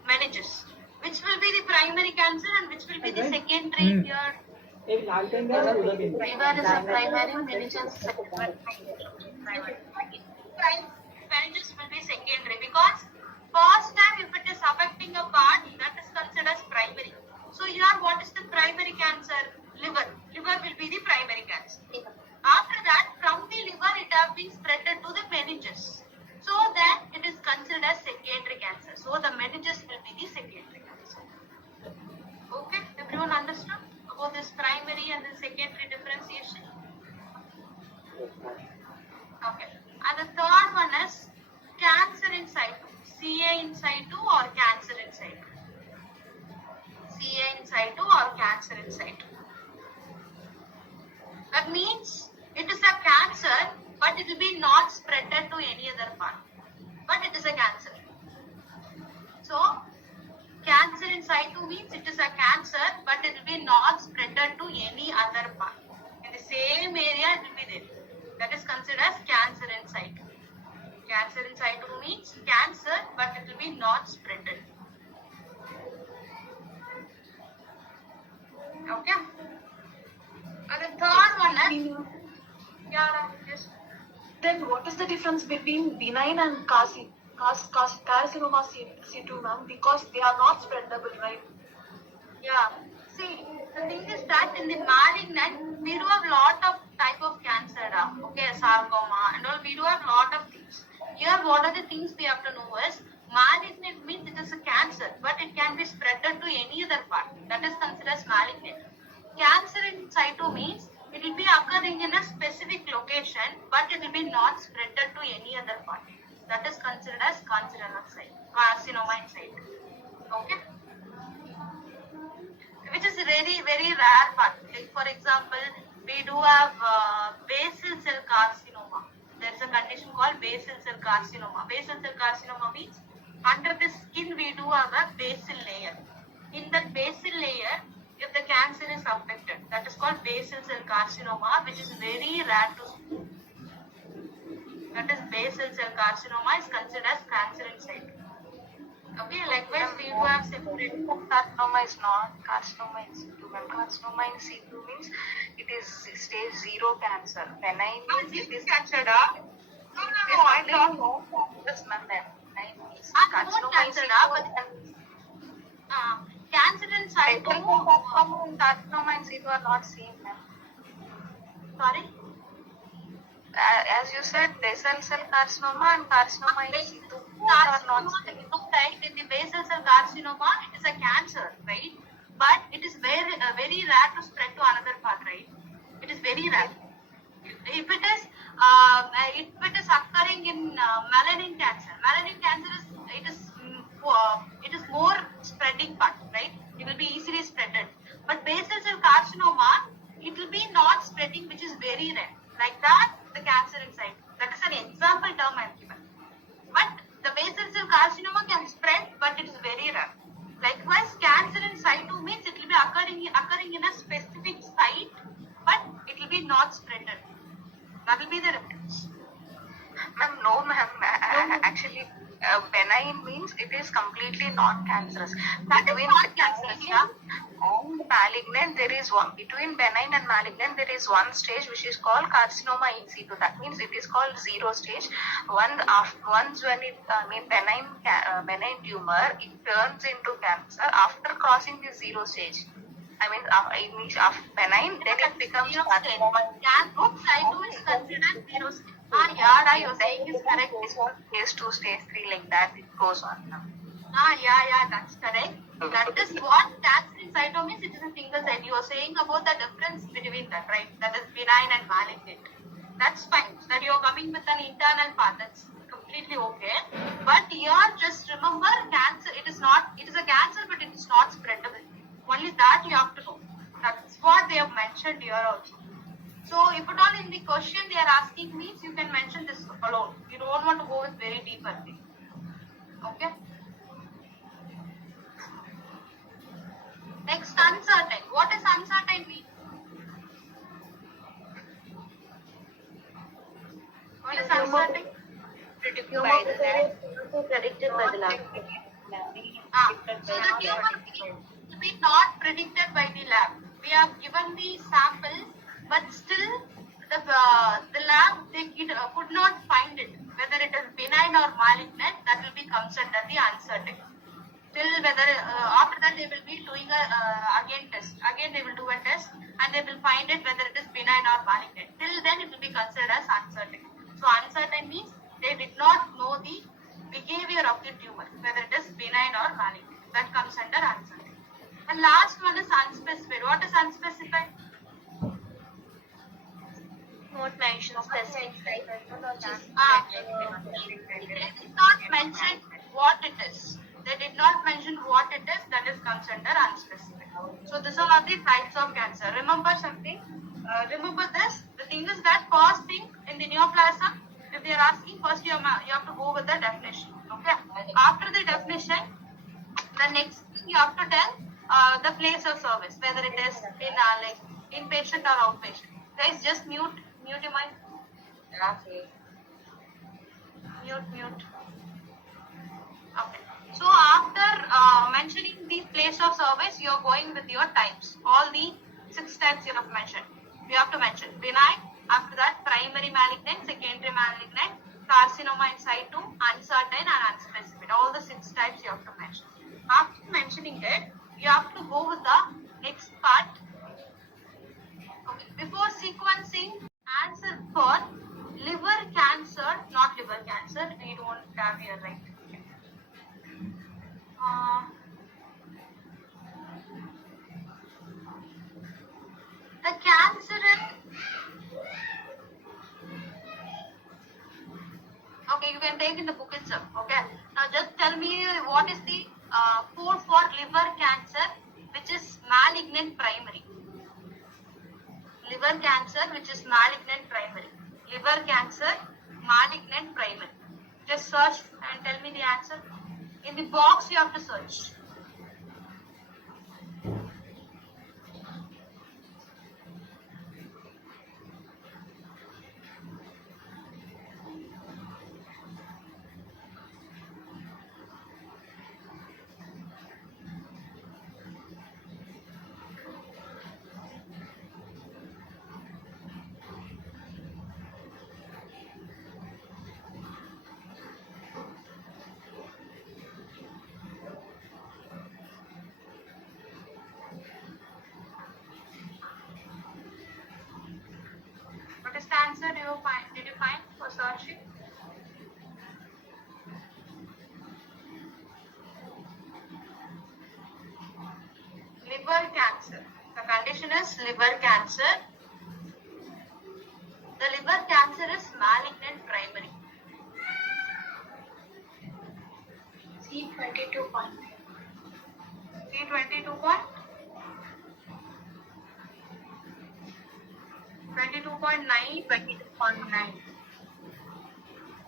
meninges. Which will be the primary cancer and which will be the secondary here? Liver is a primary, meninges is secondary. Meninges will be secondary because first time if it is affecting a part, that is considered as primary. So here what is the primary cancer? Liver. Liver will be the primary cancer. After that, from the liver it has been spreaded to the meninges. So then it is considered as secondary cancer. So the meninges will be the secondary cancer. Okay, everyone understood about this primary and the secondary differentiation? Okay. And the third one is cancer in situ. CA in situ or cancer in situ. CA in situ or cancer in situ. That means it is a cancer, but it will be not spreaded to any other part. But it is a cancer. So, cancer in situ means it is a cancer, but it will be not spreaded to any other part. In the same area, it will be there. That is considered as cancer in situ. Cancer in situ means cancer, but it will be not spreaded. Okay? And the third one is, yes. Then what is the difference between benign and carcinoma C2, ma'am? Because they are not spreadable, right? Yeah. See, the thing is that in the malignant, we do have lot of type of cancer. Okay, sarcoma and all. We do have lot of things. Here, what are the things we have to know is, malignant means it is a cancer, but it can be spreaded to any other part. That is considered as malignant. Cancer in situ means it will be occurring in a specific location, but it will be not spreaded to any other part. That is considered as carcinoma in situ. Okay? Which is a very, very rare part. Like for example, we do have basal cell carcinoma. There is a condition called basal cell carcinoma. Basal cell carcinoma means under the skin we do have a basal layer. In that basal layer, if the cancer is affected, that is called basal cell carcinoma, which is very rare to see. That is basal cell carcinoma is considered as cancer in situ. Okay, likewise we do have separate. Carcinoma is not carcinoma in situ. When carcinoma in situ means it is stage 0 cancer. Benign means it is cancer. No, I don't know. Yes, ma'am. Benign means carcinoma in situ. Cancer in situ. Carcinoma in situ are not same, ma'am. Sorry? As you said, basal cell carcinoma and carcinoma in situ are not same. Right, in the basal cell carcinoma, it is a cancer, right? But it is very, very rare to spread to another part, right? It is very rare. If it is occurring in melanin cancer it is more spreading part, right? It will be easily spreaded. But basal cell carcinoma, it will be not spreading, which is very rare. Like that, the cancer inside. That is an example term I am given. But the basal cell carcinoma can spread, but it is very rare. Likewise, cancer in situ means it will be occurring in a specific site, but it will be not spreaded. That will be the difference. Ma'am, no, ma'am. Actually, benign means it is completely non-cancerous. That is not cancerous, yeah. And malignant, there is one. Between benign and malignant, there is one stage which is called carcinoma in situ. That means it is called 0 stage. Once when it, benign tumor, it turns into cancer after crossing the 0 stage. I mean, after benign, then it becomes carcinoma. Cancer in situ is considered 0 stage. Yeah, you're saying is correct. Stage 2, stage 3, like that, it goes on now. Yeah, that's correct. That is what cancer in situ means. It is a single site. You are saying about the difference between that, right? That is benign and malignant. That's fine. That you are coming with an internal part. That's completely okay. But here, just remember, cancer. It is a cancer, but it is not spreadable. Only that you have to know. That's what they have mentioned here also. So, if at all in the question they are asking means, you can mention this alone. You don't want to go with very deeper thing. Okay. Next, uncertain. What does uncertain mean? What is uncertain? Predicted by the lab. Predicted by the lab. So the tumor will be not predicted by the lab. We have given the sample, but still the lab they could not find it. Whether it is benign or malignant, that will be comes under the uncertain. Till whether after that they will be doing again test. Again they will do a test and they will find it whether it is benign or malignant. Till then it will be considered as uncertain. So uncertain means they did not know the behavior of the tumor, whether it is benign or malignant. That comes under uncertain. And last one is unspecified. What is unspecified? Not mention specific site. They did not mention what it is. They did not mention what it is. That is comes under unspecified. So these are the types of cancer. Remember something? Remember this. The thing is that first thing in the neoplasm, if they are asking, first you have to go with the definition. Okay. After the definition, the next thing you have to tell the place of service, whether it is in like inpatient or outpatient. Guys, just mute your mic. Okay. Mute. Okay. So after mentioning the place of service, you are going with your types. All the 6 types you have mentioned. You have to mention benign. After that, primary malignant, secondary malignant, carcinoma in situ, uncertain and unspecified. All the 6 types you have to mention. After mentioning it, you have to go with the next part. Okay. Before sequencing, answer for liver cancer, not liver cancer. We don't have here, right? The cancer in... Okay, you can take in the book itself. Okay. Now just tell me what is the code for liver cancer, which is malignant primary. Liver cancer, which is malignant primary. Liver cancer, malignant primary. Just search and tell me the answer. In the box, you have to search. What is the answer did you find for searching? Liver cancer. The condition is liver cancer. The liver cancer is malignant primary. C22 point. C22 point? 22.9. 22.9.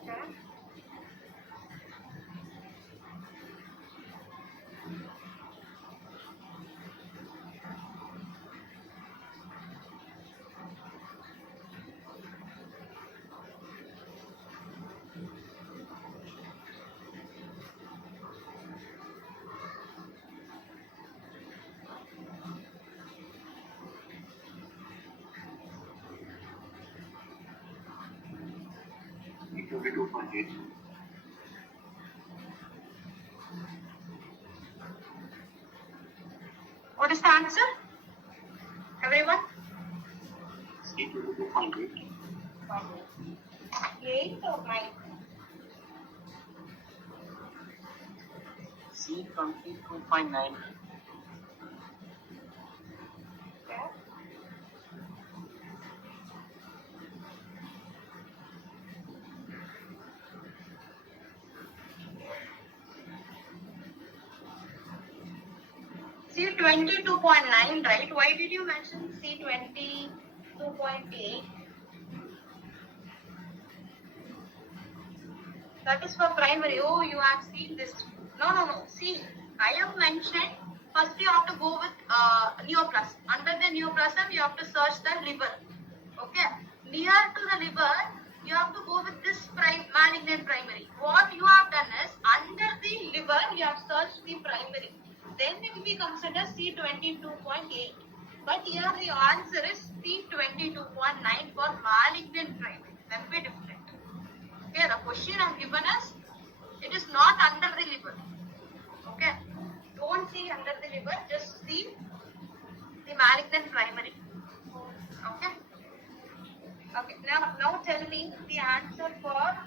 Okay. C22.8. What is the answer? Everyone? C22.8. 8 or 9? C22.9. Okay. C22.9, right? Why did you mention C22.8? That is for primary. Oh, you have seen this. No. See, I have mentioned first you have to go with neoplasm. Under the neoplasm, you have to search the liver. Okay. Near to the liver, you have to go with this malignant primary. What you have done is under the liver, you have searched the primary. Then it will be considered C22.8. But here the answer is C22.9 for malignant primary. That will be different. Okay, the question I have given us, it is not under the liver. Okay, don't see under the liver, just see the malignant primary. Okay. Okay. Now tell me the answer for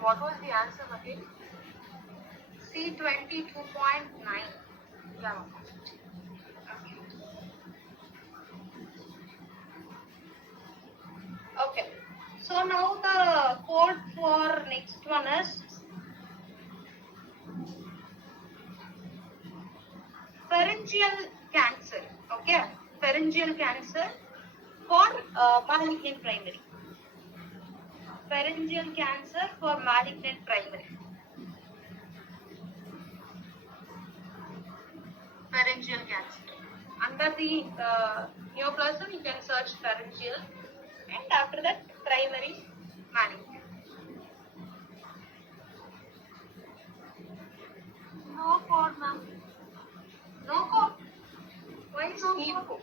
what was the answer again? C22.9. Yeah. Okay. So now the code for next one is pharyngeal cancer. Okay, pharyngeal cancer for malignant primary. Pharyngeal cancer for malignant primary. Pharyngeal cancer. Under the neoplasm, you can search pharyngeal, and after that, primary malignant. No code, ma'am. No code. Why no code?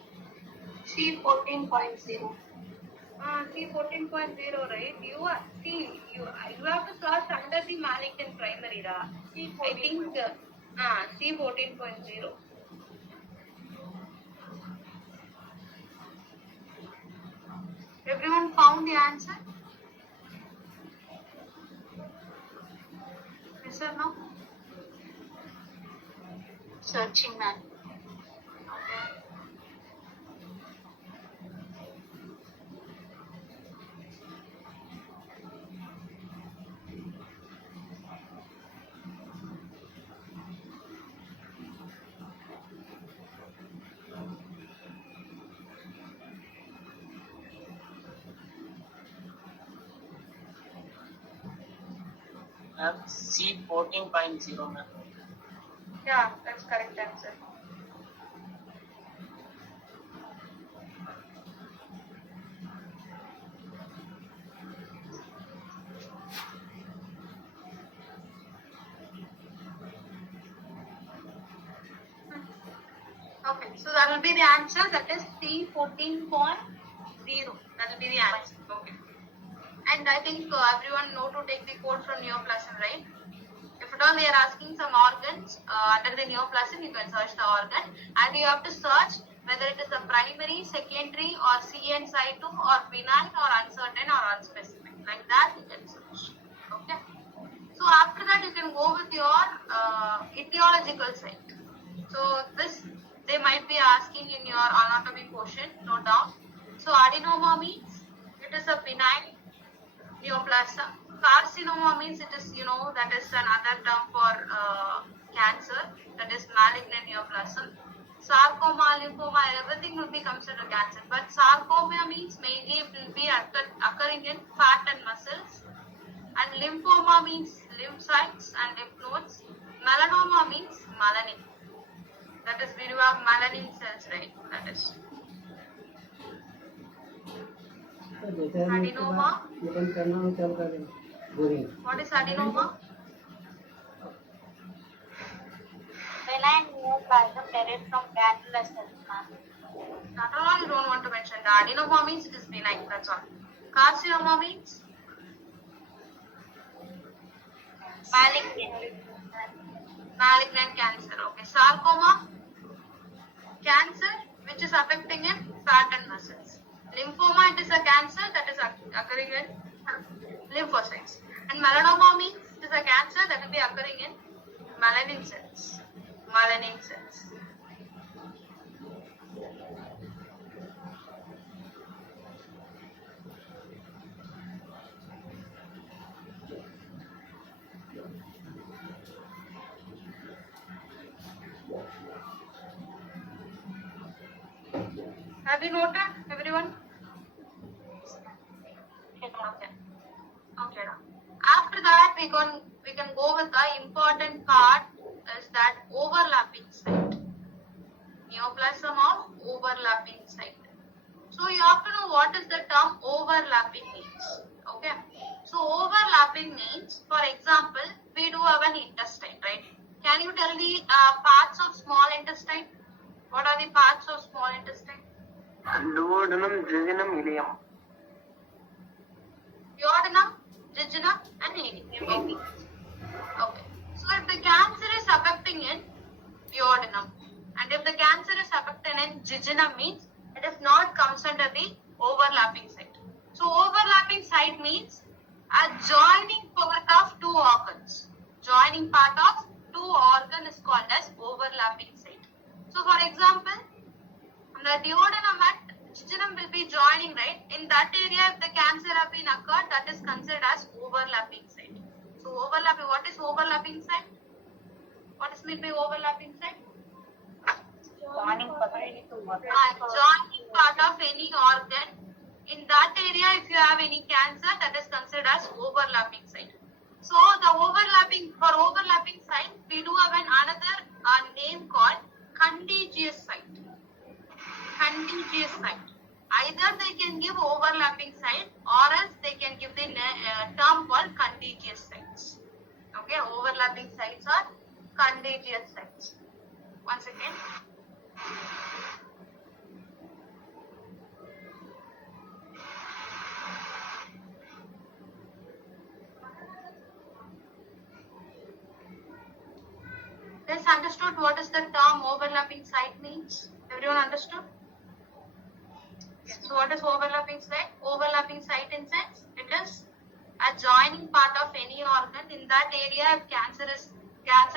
C14.0. C14.0, right? You have to search under the malignant primary, ra. I think C14.0. Everyone found the answer? Yes or no? Searching, ma'am. C14.0, ma'am. Yeah, that's correct answer. Okay, so that will be the answer. That is C14.0. That will be the answer. Okay. And I think everyone know to take the code from neoplasm, right? If at all they are asking some organs under the neoplasm, you can search the organ, and you have to search whether it is a primary, secondary, or CN situ, or benign, or uncertain, or unspecific. Like that, you can search. Okay. So after that, you can go with your etiological site. So this they might be asking in your anatomy portion. Note down. So adenoma means it is a benign neoplasm. Carcinoma means it is, that is another term for cancer, that is malignant neoplasm. Sarcoma, lymphoma, everything will be considered cancer. But sarcoma means mainly it will be occurring in fat and muscles. And lymphoma means lymphocytes and lymph nodes. Melanoma means melanin. That is, we do have melanin cells, right? That is. Adenoma. What is adenoma? Benign neoplasm derived from granular cells, ma'am. That all you don't want to mention. The adenoma means it is benign, that's all. Carcinoma means? Malignant cancer. Okay. Sarcoma? Cancer which is affecting in fat and muscles. Lymphoma, it is a cancer that is occurring in lymphocytes. And melanoma means it is a cancer that will be occurring in melanin cells. Melanin cells. Have you noted, everyone? Okay. After that, we can go with the important part is that overlapping site. Neoplasm of overlapping site. So you have to know what is the term overlapping means. Okay. So overlapping means, for example, we do have an intestine, right? Can you tell the parts of small intestine? What are the parts of small intestine? Duodenum, jejunum, ileum. Duodenum, jejunum, and ileum. Okay. So if the cancer is affecting in duodenum, and if the cancer is affecting in jejunum, means it is not comes under the overlapping site. So overlapping site means a joining part of two organs. Joining part of two organ is called as overlapping site. So for example, the duodenum and jejunum will be joining, right? In that area, if the cancer have been occurred, that is considered as overlapping site. So overlapping, what is overlapping site? What is meant by overlapping site? Joining part of any organ. In that area, if you have any cancer, that is considered as overlapping site. So the overlapping site, we do have another name called contagious site. Contagious site. Either they can give overlapping site or else they can give the term called contagious sites. Okay, overlapping sites or contagious sites. Once again. Guys, understood what is the term overlapping site means? Everyone understood? Yes. So what is overlapping site? Overlapping site in sense, it is a joining part of any organ. In that area, if cancer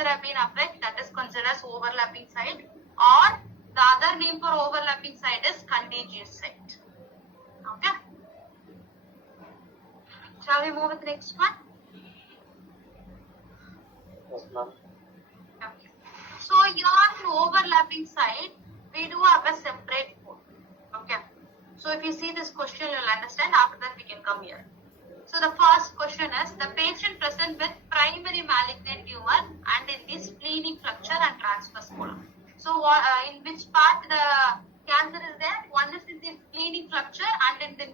have been affected, that is considered as overlapping site. Or the other name for overlapping site is contagious site. Okay. Shall we move with the next one? Yes, ma'am. Okay. So your overlapping site, we do have a separate code. Okay. So if you see this question, you'll understand. After that, we can come here. So the first question is, the patient present with primary malignant tumor and in the splenic flexure and transverse colon. So in which part the cancer is there? One is in the splenic flexure and in the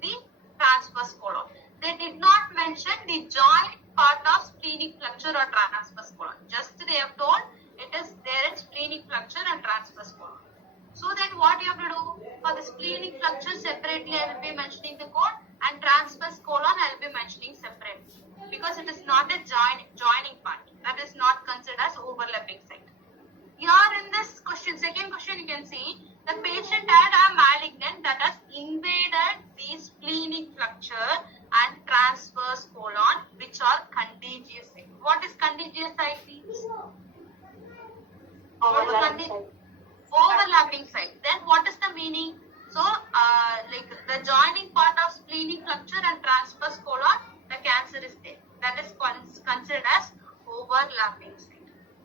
transverse colon. They did not mention the joint part of splenic flexure or transverse colon. Just they have told it is there in splenic flexure and transverse colon. So then what you have to do? For the splenic flexure separately I will be mentioning the code, and transverse colon I will be mentioning separately. Because it is not a joining part. That is not considered as overlapping site. Here in this question, second question, you can see the patient had a malignant that has invaded the splenic flexure and transverse colon, which are contagious site. What is contagious site means? Overlapping site. Then what is the meaning? So, like the joining part of splenic flexure and transverse colon, the cancer is there. That is considered as overlapping site.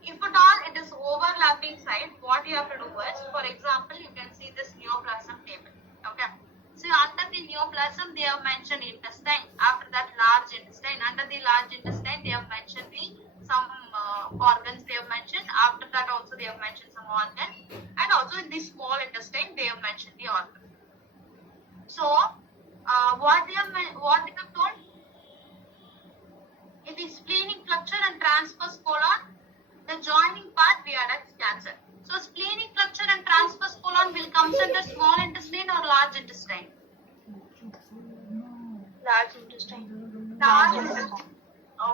If at all it is overlapping site, what you have to do is, for example, you can see this neoplasm table. Okay. So under the neoplasm, they have mentioned intestine. After that, large intestine. Under the large intestine, they have mentioned some organs they have mentioned. After that, also they have mentioned some organ. And also in the small intestine, they have mentioned the organ. So, what they have told? In the splenic flexure and transverse colon, the joining part we are at cancer. So splenic flexure and transverse colon will come under small intestine or large intestine? Large intestine. Large intestine.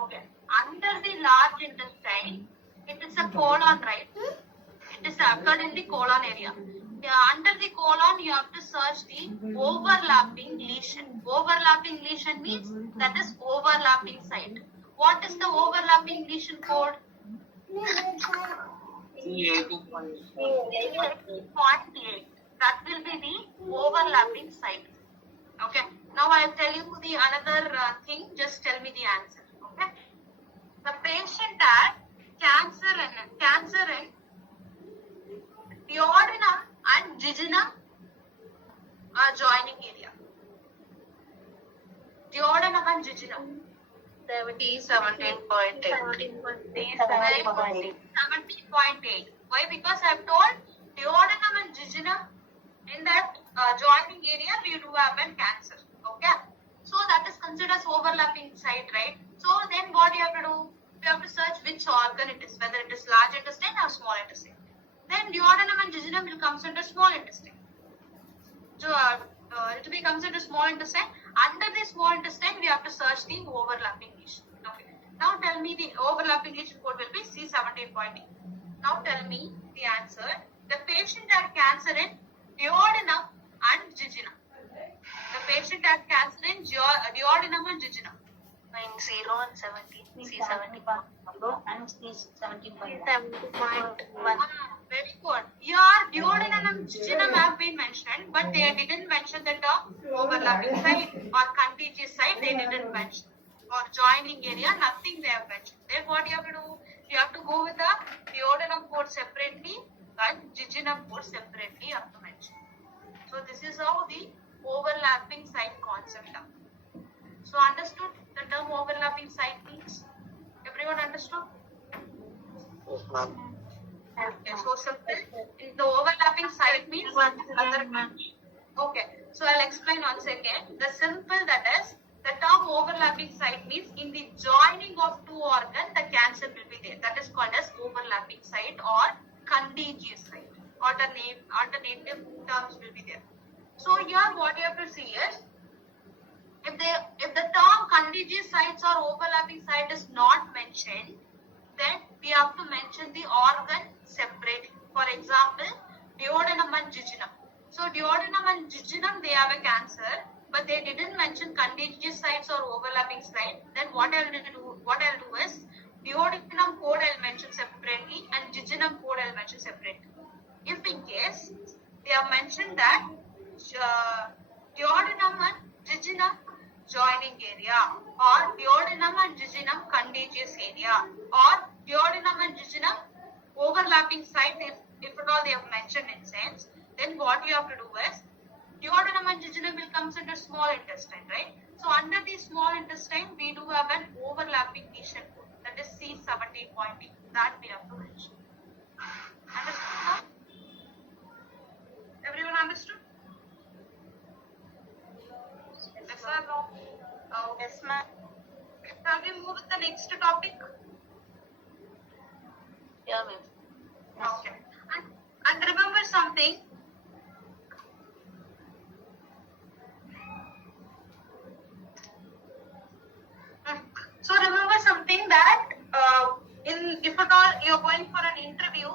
Okay. Under the large intestine, it is a colon, right? It is occurred in the colon area. Under the colon, you have to search the overlapping lesion. Overlapping lesion means that is overlapping site. What is the overlapping lesion code? 382.8. That will be the overlapping site. Okay. Now I will tell you the another thing. Just tell me the answer. Okay. The patient had cancer in duodenum and jejunum joining area. Duodenum and jejunum. 17.8. 17.8. Why? Because I have told duodenum and jejunum, in that joining area we do have a cancer. Okay. So that is considered as overlapping site, right? So then what you have to do? You have to search which organ it is, whether it is large intestine or small intestine. Then duodenum and jejunum will come under small intestine. So it will be considered small intestine. Under the small intestine, we have to search the overlapping lesion. Okay. Now tell me the overlapping lesion code will be C17.8. Now tell me the answer. The patient had cancer in duodenum and jejunum. The patient had cancer in duodenum and jejunum. In 0 and 17. C17. And C17.1. Very good. Your duodenum and jejunum have been mentioned, but they didn't mention the term overlapping site or contiguous site. They didn't mention. Or joining area, nothing they have mentioned. Then what you have to do? You have to go with the duodenum code separately but jejunum code separately you have to mention. So this is how the overlapping site concept comes. So understood the term overlapping site means? Everyone understood? Yes, ma'am. Okay, so simple. In the overlapping site means other. Okay, so I'll explain once again. The simple that is, the term overlapping site means in the joining of two organs, the cancer will be there. That is called as overlapping site or contiguous site. Alternative terms will be there. So here what you have to see is, if the term contiguous sites or overlapping site is not mentioned, then we have to mention the organ separately. For example, duodenum and jejunum. So duodenum and jejunum, they have a cancer, but they didn't mention contiguous sites or overlapping site. Then what I'll do is, duodenum code I'll mention separately and jejunum code I'll mention separately. If in case they have mentioned that duodenum and jejunum joining area, or duodenum and jejunum contiguous area, or duodenum and jejunum overlapping site, if at all they have mentioned in sense, then what you have to do is, duodenum and jejunum will come under small intestine, right? So under the small intestine, we do have an overlapping lesion code, that is C17.8. That we have to mention. Understood now? Everyone understood? Yes, sir. No. Oh, yes, ma'am. Shall we move with the next topic? Yeah, ma'am. Okay. And remember something. So remember something that if at all you're going for an interview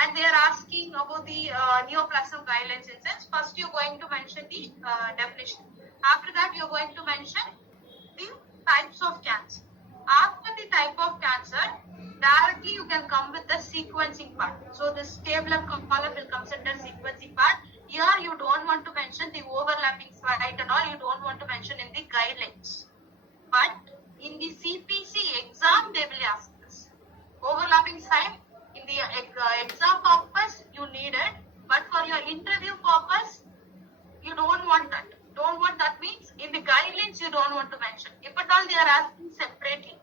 and they are asking about the neoplasm guidelines in sense, first you're going to mention the definition. After that, you're going to mention the types of cancer. After the type of cancer, directly you can come with the sequencing part. So this table and column will come under sequencing part. Here you don't want to mention the overlapping site and all. You don't want to mention in the guidelines. But in the CPC exam, they will ask this. Overlapping site, in the exam purpose, you need it. But for your interview purpose, you don't want that. Don't want that means in the guidelines, you don't want to mention. If at all they are asking separately.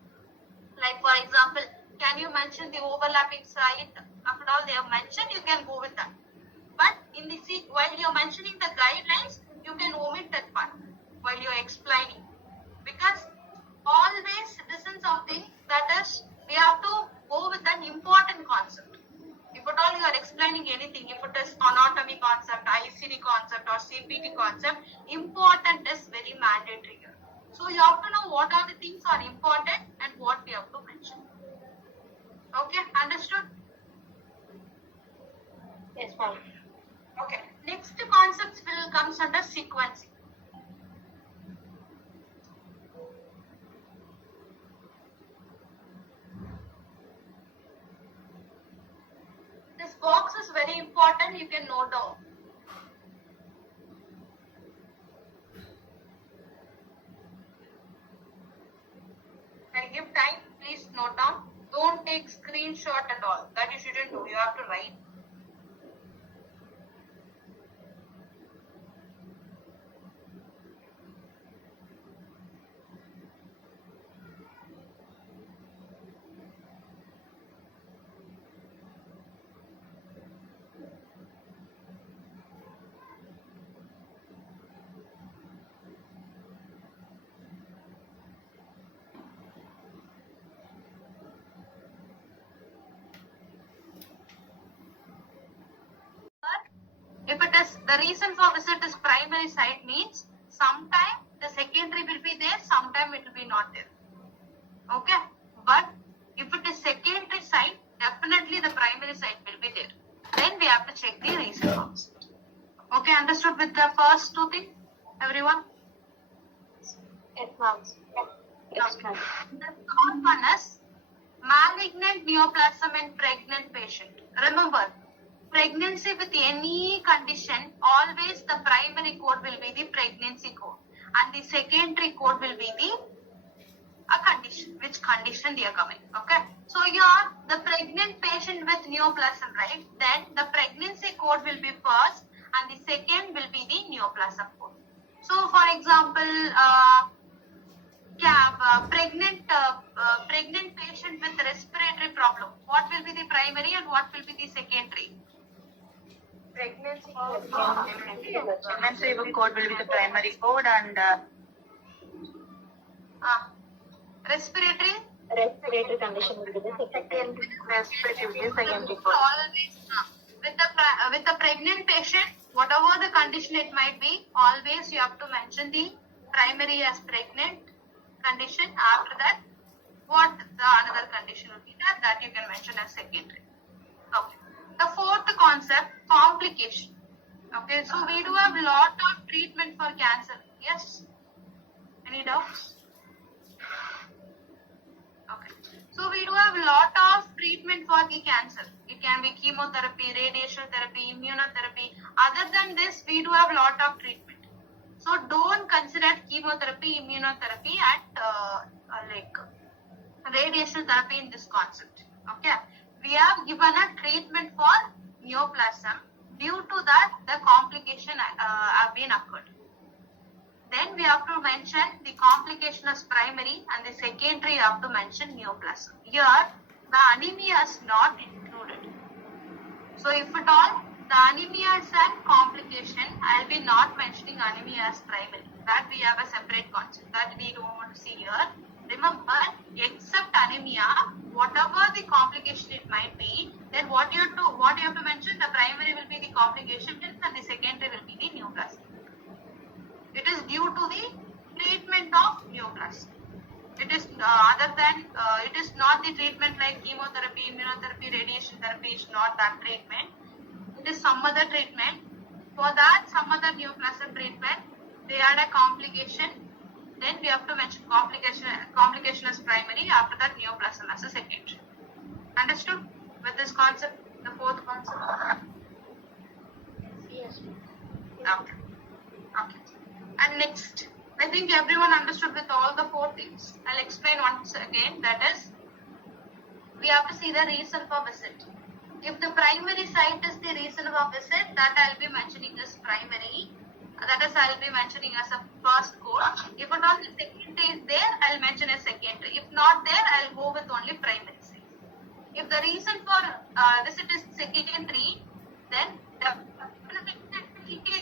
Like for example, can you mention the overlapping site? After all they have mentioned, you can go with that. But in the while you're mentioning the guidelines, you can omit that part while you're explaining. Because always this is something that is, we have to go with an important concept. If at all you are explaining anything, if it is anatomy concept, ICD concept or CPT concept, important is very mandatory here. So you have to know what are the things are important and what we have to mention. Okay, understood? Yes, ma'am. Okay, next concepts will comes under sequencing. This box is very important, you can note down. I give time, please note down. Don't take screenshot at all. That you shouldn't do, you have to write. If it is, the reason for visit is primary site means sometime the secondary will be there, sometime it will be not there. Okay, but if it is secondary site, definitely the primary site will be there. Then we have to check the reason for visit. Okay, understood with the first two things, everyone? Yes, ma'am. Yes, ma'am. The third one is malignant neoplasm in pregnant patient. Remember, pregnancy with any condition, always the primary code will be the pregnancy code and the secondary code will be the a condition, which condition they are coming. Okay. So here the pregnant patient with neoplasm, right? Then the pregnancy code will be first, and the second will be the neoplasm code. So for example, pregnant patient with respiratory problem, what will be the primary and what will be the secondary? Pregnancy Pregnancy code will be the primary code and Respiratory condition will be the secondary. respiratory will be the secondary code. Always with the pregnant patient, whatever the condition it might be, always you have to mention the primary as pregnant condition. After that, what the another condition will be, that you can mention as secondary. Okay. The fourth concept, complication. Okay, so we do have lot of treatment for cancer. Yes? Any doubts? Okay. So we do have lot of treatment for the cancer. It can be chemotherapy, radiation therapy, immunotherapy. Other than this, we do have lot of treatment. So don't consider chemotherapy, immunotherapy and radiation therapy in this concept. Okay. We have given a treatment for neoplasm. Due to that, the complication have been occurred. Then we have to mention the complication as primary, and the secondary you have to mention neoplasm. Here, the anemia is not included. So if at all, the anemia is a complication, I will be not mentioning anemia as primary. That we have a separate concept. That we don't want to see here. Remember, except anemia, whatever the complication it might be, then what you have to mention, the primary will be the complication and the secondary will be the neoplasm. It is due to the treatment of neoplasm. It is it is not the treatment like chemotherapy, immunotherapy, radiation therapy is not that treatment. It is some other treatment. For that, some other neoplasm treatment, they had a complication. Then we have to mention complication as primary. After that, neoplasm as a secondary. Understood? With this concept, the fourth concept. Yes. Okay. Okay. And next, I think everyone understood with all the four things. I'll explain once again. That is, we have to see the reason for visit. If the primary site is the reason for visit, that I'll be mentioning as primary. That is, I'll be mentioning as a first code. If not the secondary is there, I'll mention as secondary. If not there, I'll go with only primary site. If the reason for visit is secondary, then definitely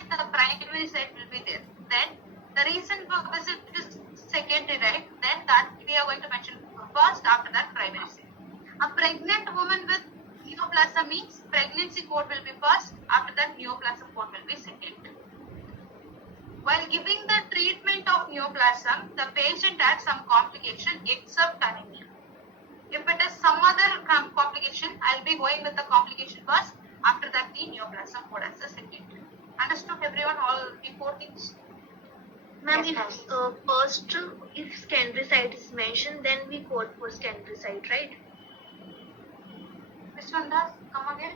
the primary site will be there. Then the reason for visit is secondary, right? Then that we are going to mention first, after that primary site. A pregnant woman with neoplasm means pregnancy code will be first, after that neoplasm code will be second. While giving the treatment of neoplasm, the patient had some complication except anemia. If it is some other complication, I'll be going with the complication first, after that the neoplasm code as a second. Understood everyone, all the four things? Ma'am, if secondary site is mentioned, then we code for secondary site, right? Which one does? Come again?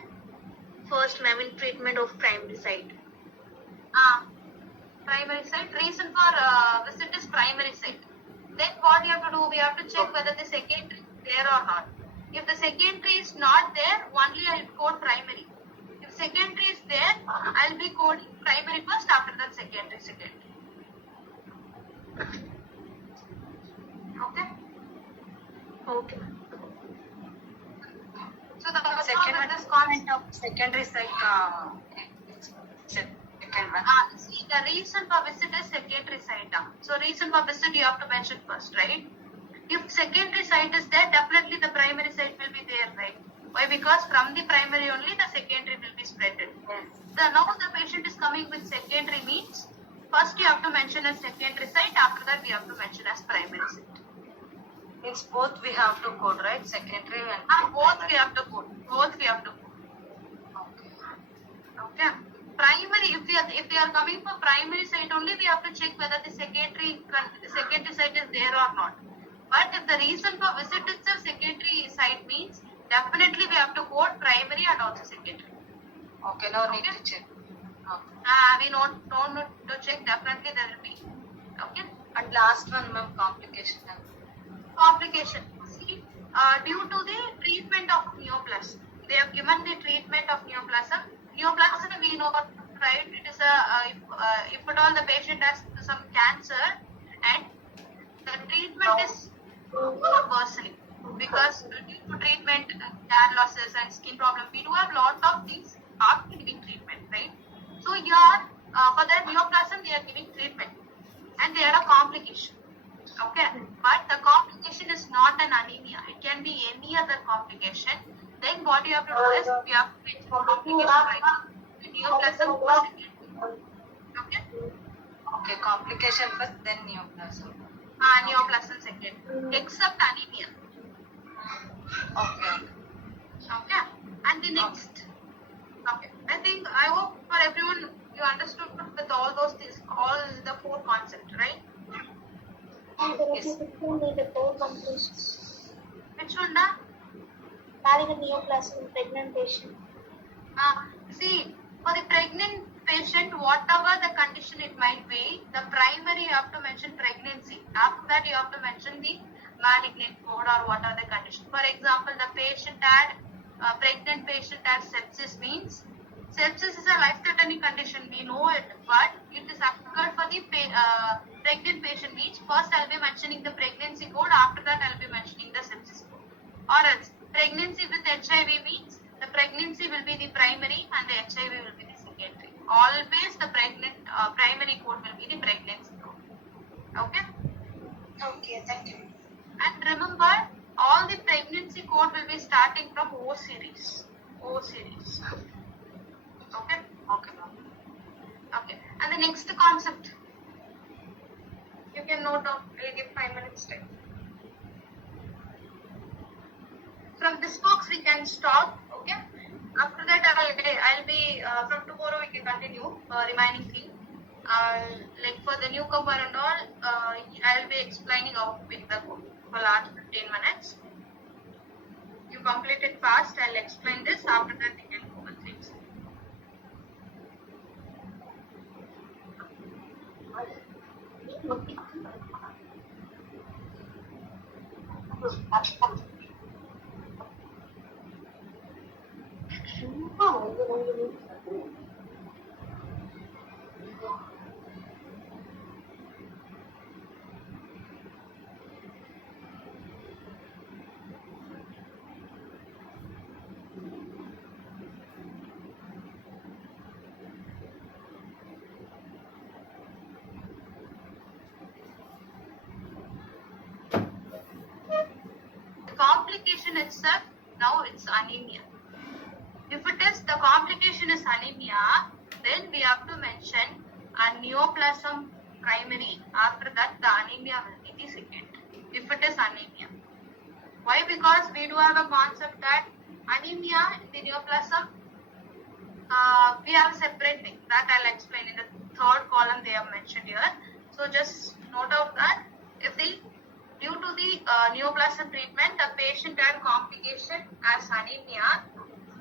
First, ma'am, in treatment of primary site. Primary site. Reason for visit is primary site. Then what you have to do? We have to check whether the secondary is there or not. If the secondary is not there, only I will code primary. If secondary is there, I will be coding primary first, after that secondary. Okay? Okay. So the first Second one one is is this comment of secondary site. Second one. see, the reason for visit is secondary site. So reason for visit you have to mention first, right? If secondary site is there, definitely the primary site will be there, right? Why? Because from the primary only the secondary will be spreaded. Yes. Now the patient is coming with secondary means first you have to mention as secondary site, after that we have to mention as primary site. It's both we have to code, right? Secondary and Both we have to code. Okay. Okay. Primary, if they are coming for primary site only, we have to check whether the secondary site is there or not. But if the reason for visit itself secondary site means, definitely we have to code primary and also secondary. Okay, no need to check. Okay. We don't need to check, definitely there will be. Okay. And last one, ma'am, complication. Complication. See, due to the treatment of neoplasm, they have given the treatment of neoplasm. Neoplasm, we know, right? It is if at all the patient has some cancer and the treatment is worsening because due to treatment, hair losses and skin problem, we do have lot of things after giving treatment, right? So here, for the neoplasm, they are giving treatment and they are a complication. Okay, but the complication is not an anemia. It can be any other complication. Then what you have to do is we have to mention complication right now. The neoplasm goes second. Okay? Okay, complication first, then neoplasm. Neoplasm second. Except anemia. Okay. Okay. And the next. Okay. I hope for everyone you understood with all those things, all the four concepts, right? Yes. The core complications. Which one, da? Having a neoplasm in pregnant patient. See, for the pregnant patient, whatever the condition it might be, the primary you have to mention pregnancy. After that, you have to mention the malignant code or what are the condition. For example, the patient had, pregnant patient had sepsis means, sepsis is a life-threatening condition, we know it, but it is occurred for the pregnant patient means, first I will be mentioning the pregnancy code, after that I will be mentioning the sepsis code. Or else, pregnancy with HIV means, the pregnancy will be the primary and the HIV will be the secondary. Always the primary code will be the pregnancy code. Okay? Okay, thank you. And remember, all the pregnancy code will be starting from O series. O series. Okay? Okay. Okay. And the next concept, you can note down. We'll give 5 minutes time. From this box we can stop. Okay. After that I'll be from tomorrow we can continue remaining thing. Like for the newcomer and all, I'll be explaining how to pick the code for last 15 minutes. You complete it fast. I'll explain this. After that we can go with things. Complication itself, now it's anemia. If it is the complication is anemia, then we have to mention a neoplasm primary. After that, the anemia will be the second. If it is anemia. Why? Because we do have a concept that anemia in the neoplasm, we have a separate thing that I'll explain in the third column they have mentioned here. So just note out that if the due to the neoplasm treatment, the patient had complication as anemia.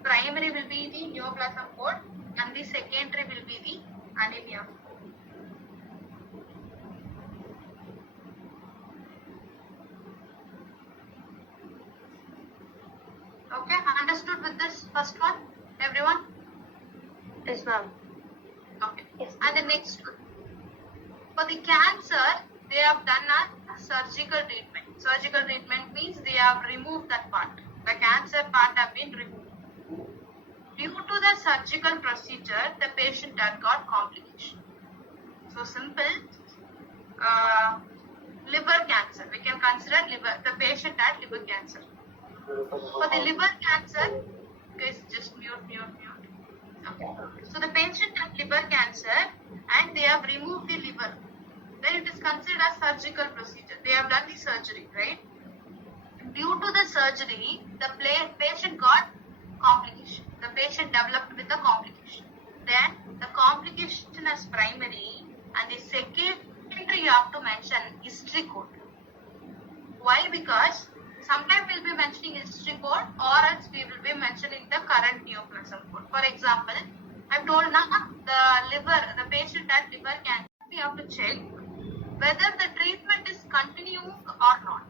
Primary will be the neoplasm code and the secondary will be the anemia. Okay, understood with this first one, everyone? Yes, ma'am. Okay. Yes. And the next one. For the cancer, they have done a surgical treatment. Surgical treatment means they have removed that part. The cancer part have been removed. Due to the surgical procedure, the patient had got complication. So simple. Liver cancer. We can consider the patient had liver cancer. For the liver cancer, guys, just mute. Okay. So the patient had liver cancer and they have removed the liver. Then it is considered as surgical procedure. They have done the surgery, right? Due to the surgery, the patient got complication. The patient developed with the complication. Then the complication is primary and the secondary you have to mention history code. Why? Because sometimes we'll be mentioning history code or else we will be mentioning the current neoplasm code. For example, I've told now the patient had liver cancer. We have to check whether the treatment is continuing or not.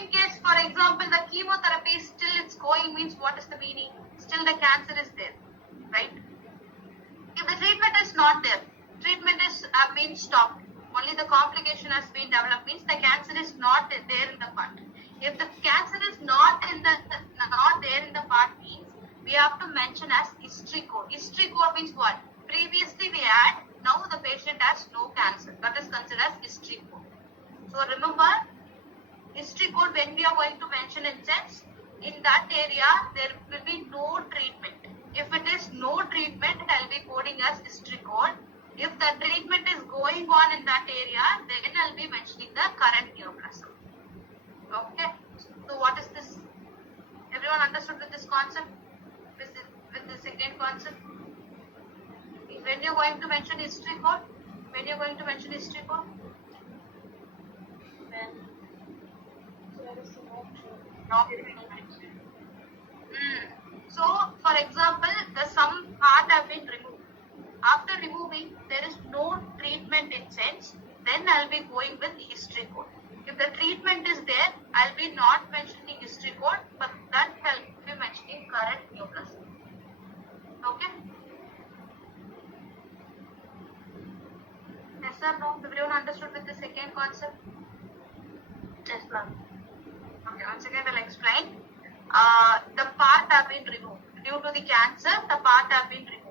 in case, for example, the chemotherapy still it's going, means what is the meaning? Still the cancer is there, right? If the treatment is not there, treatment is been stopped, only the complication has been developed, means the cancer is not there in the part. If the cancer is not there in the part, means we have to mention as history code. History code means what? Previously we had, now the patient has no cancer. That is considered as history code. So remember, history code, when we are going to mention in sense, in that area there will be no treatment. If it is no treatment, I will be coding as history code. If the treatment is going on in that area, then I will be mentioning the current neoplasm. Okay. So what is this? Everyone understood with this concept? With the second concept? When you are going to mention history code? When you are going to mention history code? Then there is no treatment. No treatment. So, for example, some part have been removed. After removing, there is no treatment in sense, then I will be going with history code. If the treatment is there, I will be not mentioning history code, but that I will be mentioning current neoplasm. Okay? Yes or no? Everyone understood with the second concept? Yes, ma'am. Okay, once again I will explain. The part have been removed. Due to the cancer, the part have been removed.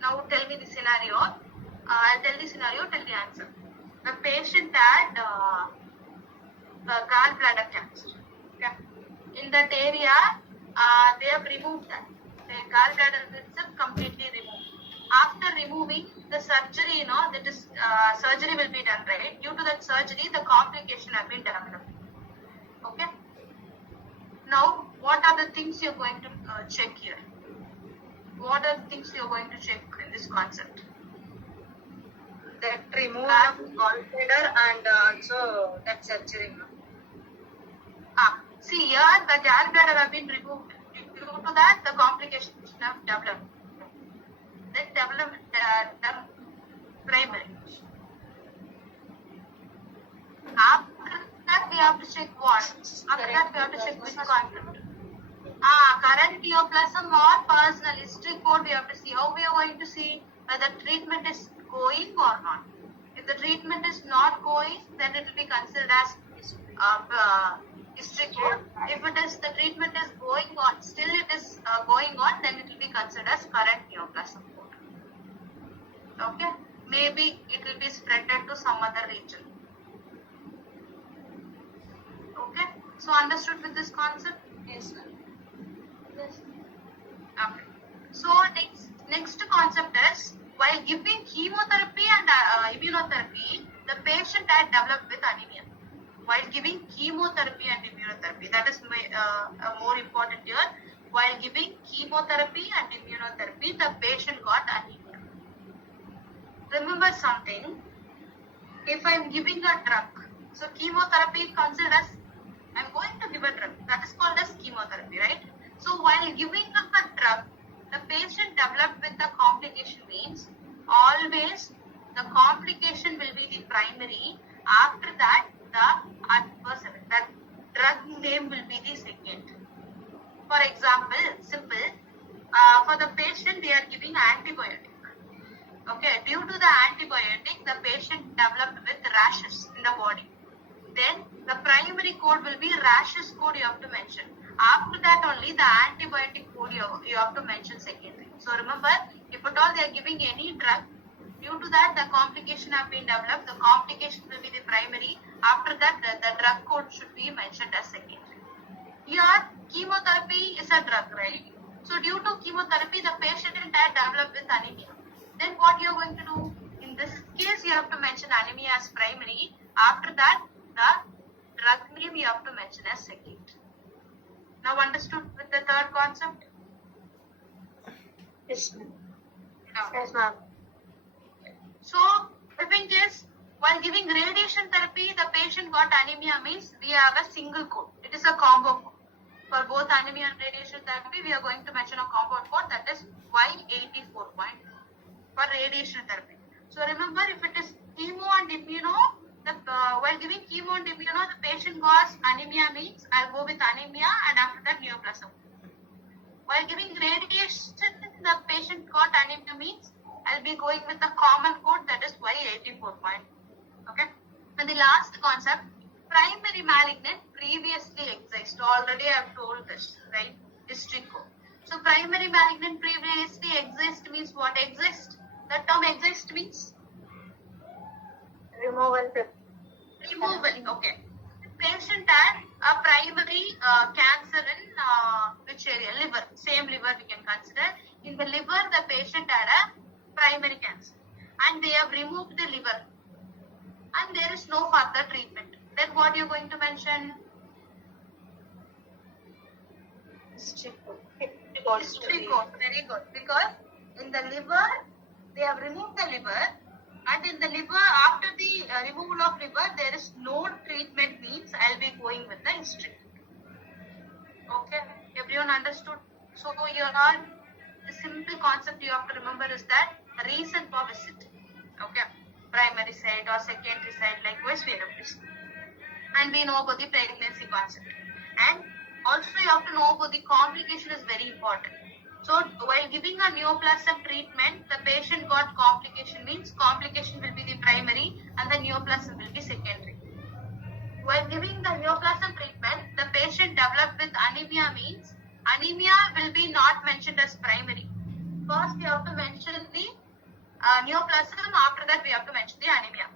Now tell me the scenario. I'll tell the scenario, tell the answer. The patient had gallbladder cancer. Okay. In that area, they have removed that. The gallbladder itself completely removed. After removing the surgery, that is surgery will be done, right? Due to that surgery, the complication have been developed. Okay. Now, what are the things you're going to check here? What are the things you're going to check in this concept? That remove the gallbladder and also that surgery. See here, the gallbladder have been removed. Due to that, the complications have developed. Then developed the primary. After that, we have to check what? After that, we have to check which concept. Current neoplasm or personal history code, we have to see. How we are going to see whether treatment is going or not. If the treatment is not going, then it will be considered as history code. If it is, the treatment is going on, still it is going on, then it will be considered as current neoplasm code. Okay? Maybe it will be spreaded to some other region. Okay? So understood with this concept? Yes, sir. Yes. Okay. So next concept is, while giving chemotherapy and immunotherapy, the patient had developed with anemia. While giving chemotherapy and immunotherapy, that is more important here. While giving chemotherapy and immunotherapy, the patient got anemia. Remember something. If I am giving a drug, so chemotherapy considered as, I am going to give a drug. That is called as chemotherapy, right? So while giving a drug, the patient developed with the complication, means always the complication will be the primary. After that, the adverse event, that drug name will be the second. For example, simple, for the patient they are giving antibiotic. Okay, due to the antibiotic, the patient developed with rashes in the body. Then the primary code will be rashes code you have to mention. After that only the antibiotic code you have to mention secondary. So remember, if at all they are giving any drug, due to that the complication have been developed, the complication will be the primary. After that the drug code should be mentioned as secondary. Here chemotherapy is a drug, right? So due to chemotherapy the patient had developed with anemia. Then what you are going to do? In this case you have to mention anemia as primary. After that the drug name you have to mention as second. Now understood with the third concept? Yes, ma'am. No. Yes, ma'am. So, if in case while giving radiation therapy, the patient got anemia, means we have a single code. It is a combo code. For both anemia and radiation therapy, we are going to mention a combo code, that is Y84 point for radiation therapy. So remember, if it is chemo and immuno, while giving chemo and immuno, the patient got anemia means I'll go with anemia and after that neoplasm. While giving radiation, the patient got anemia means I'll be going with the common code, that is Y84 point. Okay. And the last concept, primary malignant previously exist. Already I have told this, right? History code. So primary malignant previously exist means what exists? The term exist means Removal. removal. Okay. Patient had a primary cancer in which area? Liver. Same liver we can consider. In the liver, the patient had a primary cancer. And they have removed the liver. And there is no further treatment. Then what you are going to mention? History code. Very good. Because in the liver, they have removed the liver. And in the liver, after the removal of liver, there is no treatment means I'll be going with the history. Okay, everyone understood? So the simple concept you have to remember is that reason for visit. Okay, primary site or secondary site, likewise we have this. And we know about the pregnancy concept. And also you have to know about the complication is very important. So while giving a neoplasm treatment, the patient got complication means complication will be the primary and the neoplasm will be secondary. While giving the neoplasm treatment, the patient developed with anemia means anemia will be not mentioned as primary. First we have to mention the neoplasm, after that we have to mention the anemia.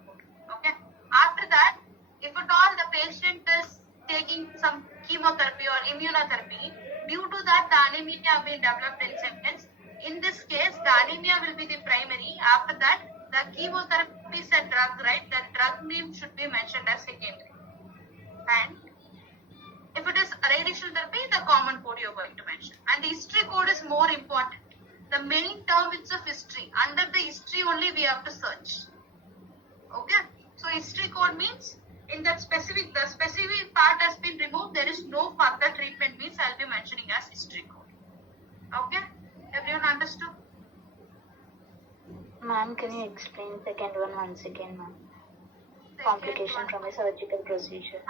Okay. After that, if at all the patient is taking some chemotherapy or immunotherapy, due to that the anemia have been developed in seconds. In this case, the anemia will be the primary. After that, the chemotherapy is a drug, right? The drug name should be mentioned as secondary. And if it is radiation therapy, the common code you are going to mention. And the history code is more important. The main term is of history. Under the history only we have to search. Okay? So history code means in that the specific part has been removed, there is no further treatment means I'll be mentioning as history code. Okay? Everyone understood? Ma'am, can you explain second one once again, ma'am? Complication from a surgical procedure.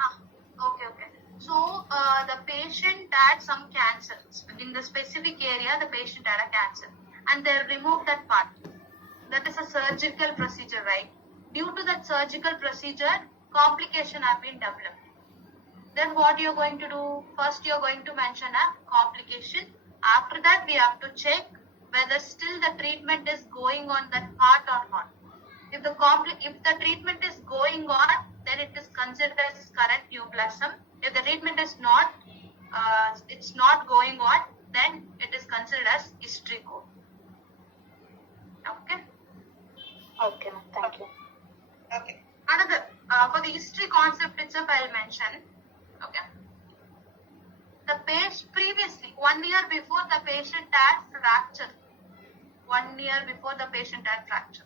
Okay. So the patient had some cancer. In the specific area, the patient had a cancer. And they removed that part. That is a surgical procedure, right? Due to that surgical procedure, complication have been developed. Then what you are going to do? First you are going to mention a complication. After that we have to check whether still the treatment is going on that part or not. If the treatment is going on, then it is considered as current neoplasm. If the treatment is not, it's not going on, then it is considered as history code. Okay. Okay, ma'am. Thank you. Okay. Another, for the history concept itself, I'll mention. Okay. The patient previously, 1 year before the patient had fracture. 1 year before the patient had fracture.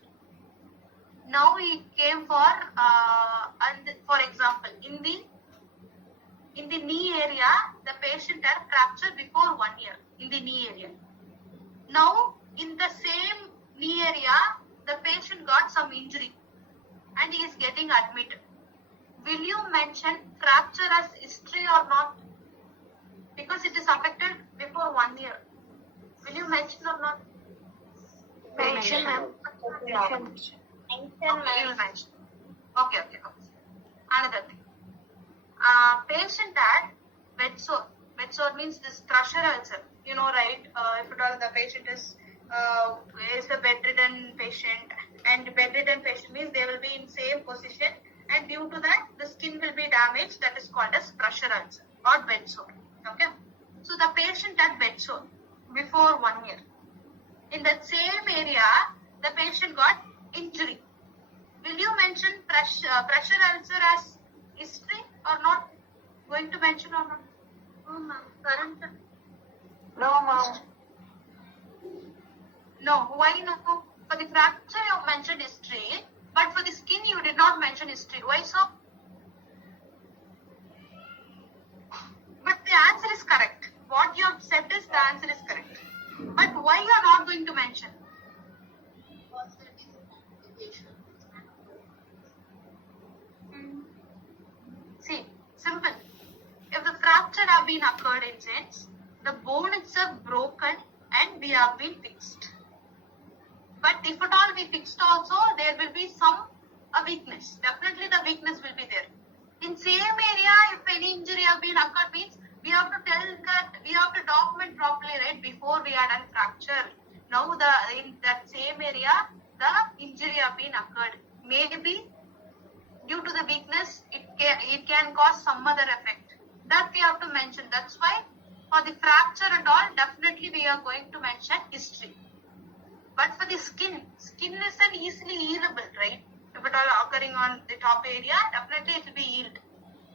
Now he came for example, in the knee area, the patient had fracture before 1 year in the knee area. Now, in the same knee area, the patient got some injury and he is getting admitted. Will you mention fracture as history or not? Because it is affected before 1 year. Will you mention or not? Mention, ma'am. Okay, you will mention. Okay. Another thing. Patient had bed sore. Bed sore means this pressure ulcer. You know, right? If at all the patient is a bedridden patient, and bedridden patient means they will be in same position, and due to that the skin will be damaged. That is called as pressure ulcer or bed sore. Okay. So the patient had bed sore before 1 year. In that same area, the patient got injury. Will you mention pressure ulcer as history or not? Going to mention or not? No, ma'am. Current? No, ma'am. No. Why no? For the fracture you have mentioned history, but for the skin you did not mention history. Why so? But the answer is correct. What you have said is the answer is correct. But why you are not going to mention? fracture have been occurred in sense the bone itself broken and we have been fixed. But if at all we fixed also, there will be some weakness. Definitely the weakness will be there. In same area, if any injury have been occurred means we have to tell that we have to document properly, right? Before we had a fracture. Now in that same area, the injury have been occurred. Maybe due to the weakness, it can cause some other effect. That we have to mention. That's why for the fracture and all, definitely we are going to mention history. But for the skin is an easily healable, right? If it all occurring on the top area, definitely it will be healed.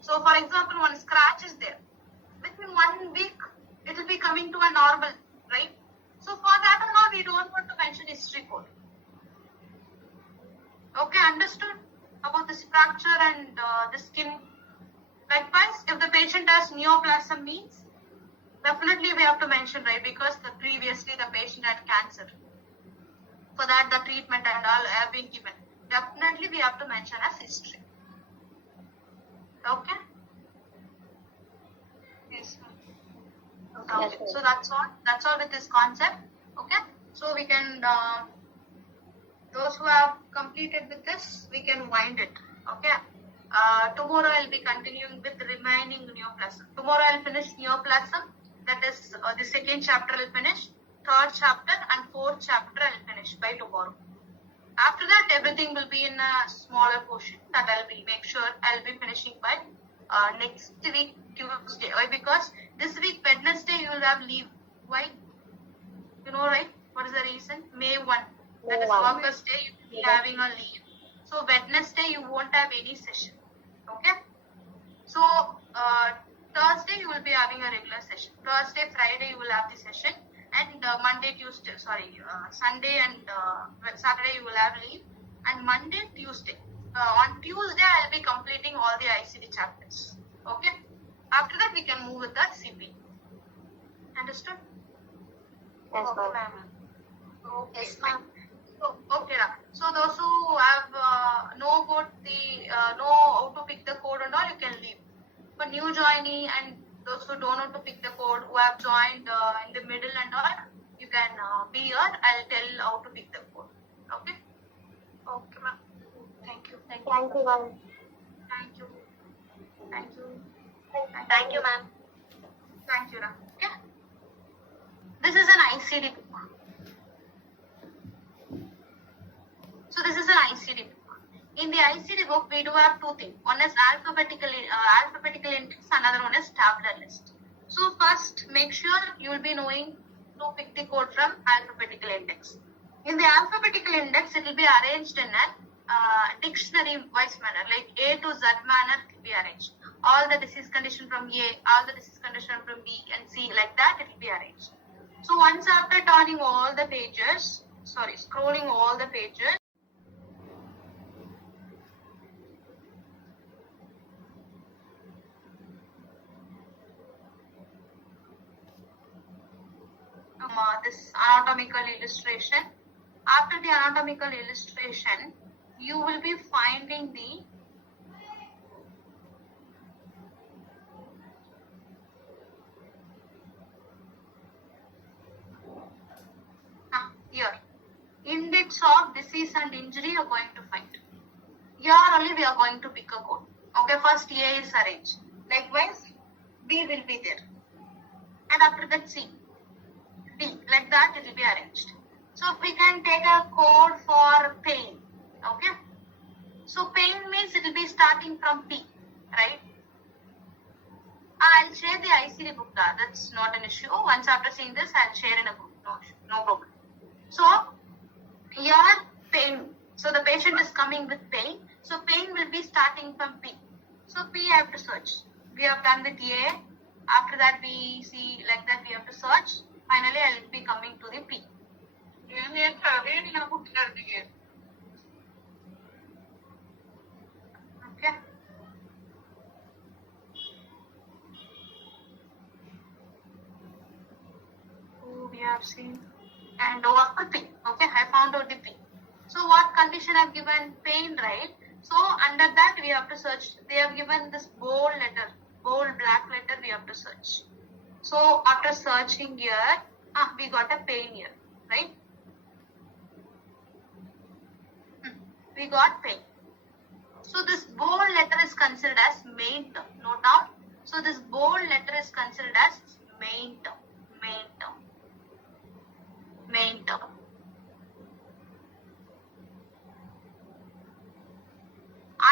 So for example, one scratch is there. Within 1 week, it will be coming to a normal, right? So for that and all, we don't want to mention history code. Okay, understood about this fracture and the skin. Likewise, if the patient has neoplasm means, definitely we have to mention, right? Because previously the patient had cancer. For that, the treatment and all have been given. Definitely we have to mention as history. Okay? Yes, ma'am. Okay. So that's all with this concept. Okay? So we can, those who have completed with this, we can wind it. Okay? Tomorrow I'll be continuing with the remaining neoplasm. Tomorrow I'll finish neoplasm. That is the second chapter I'll finish. Third chapter and fourth chapter I'll finish by tomorrow. After that, everything will be in a smaller portion that I'll be finishing by next week Tuesday. Why? Because this week Wednesday you will have leave. Why? You know, right? What is the reason? May 1. That is Workers' Day. You will be having a leave. So Wednesday you won't have any session. Okay? So Thursday you will be having a regular session. Thursday, Friday you will have the session. And Sunday and Saturday you will have leave. And Monday, Tuesday. On Tuesday, I'll be completing all the ICD chapters. Okay? After that, we can move with the CP. Understood? Yes, Okay, ma'am. Okay, yes, ma'am. So those who have know about know how to pick the code and all, you can leave. For new joinee and those who don't know to pick the code, who have joined in the middle and all, you can be here. I'll tell how to pick the code. Okay? Okay, ma'am. Thank you. Thank you, ma'am. Thank you. Thank you. Thank you, ma'am. Thank you, Ram. Okay? This is an ICD book. So this is an ICD book. In the ICD book, we do have two things. One is alphabetical index, another one is tabular list. So first, make sure you will be knowing to pick the code from alphabetical index. In the alphabetical index, it will be arranged in a dictionary-wise manner, like A to Z manner it will be arranged. All the disease condition from A, all the disease condition from B and C, like that it will be arranged. So once after turning all the pages, scrolling all the pages, this anatomical illustration. After the anatomical illustration, you will be finding the here index of disease and injury you are going to find. Here only we are going to pick a code. Okay, first A is arranged. Likewise, B will be there. And after that C. D, like that it will be arranged. So we can take a code for pain. Okay. So pain means it will be starting from P, right? I'll share the ICD book. That's not an issue. Once after seeing this, I'll share in a book. No problem. So here pain. So the patient is coming with pain. So pain will be starting from P. So P I have to search. We have done with A. After that we see like that we have to search. Finally, I will be coming to the P. Okay. Oh, we have seen. And over the P. Okay, I found out the P. So what condition I've given? Pain, right? So under that we have to search. They have given this bold letter. bold black letter we have to search. So after searching here, we got a pain here, right? We got pain. So this bold letter is considered as main term. Note down. So this bold letter is considered as main term. Main term. Main term.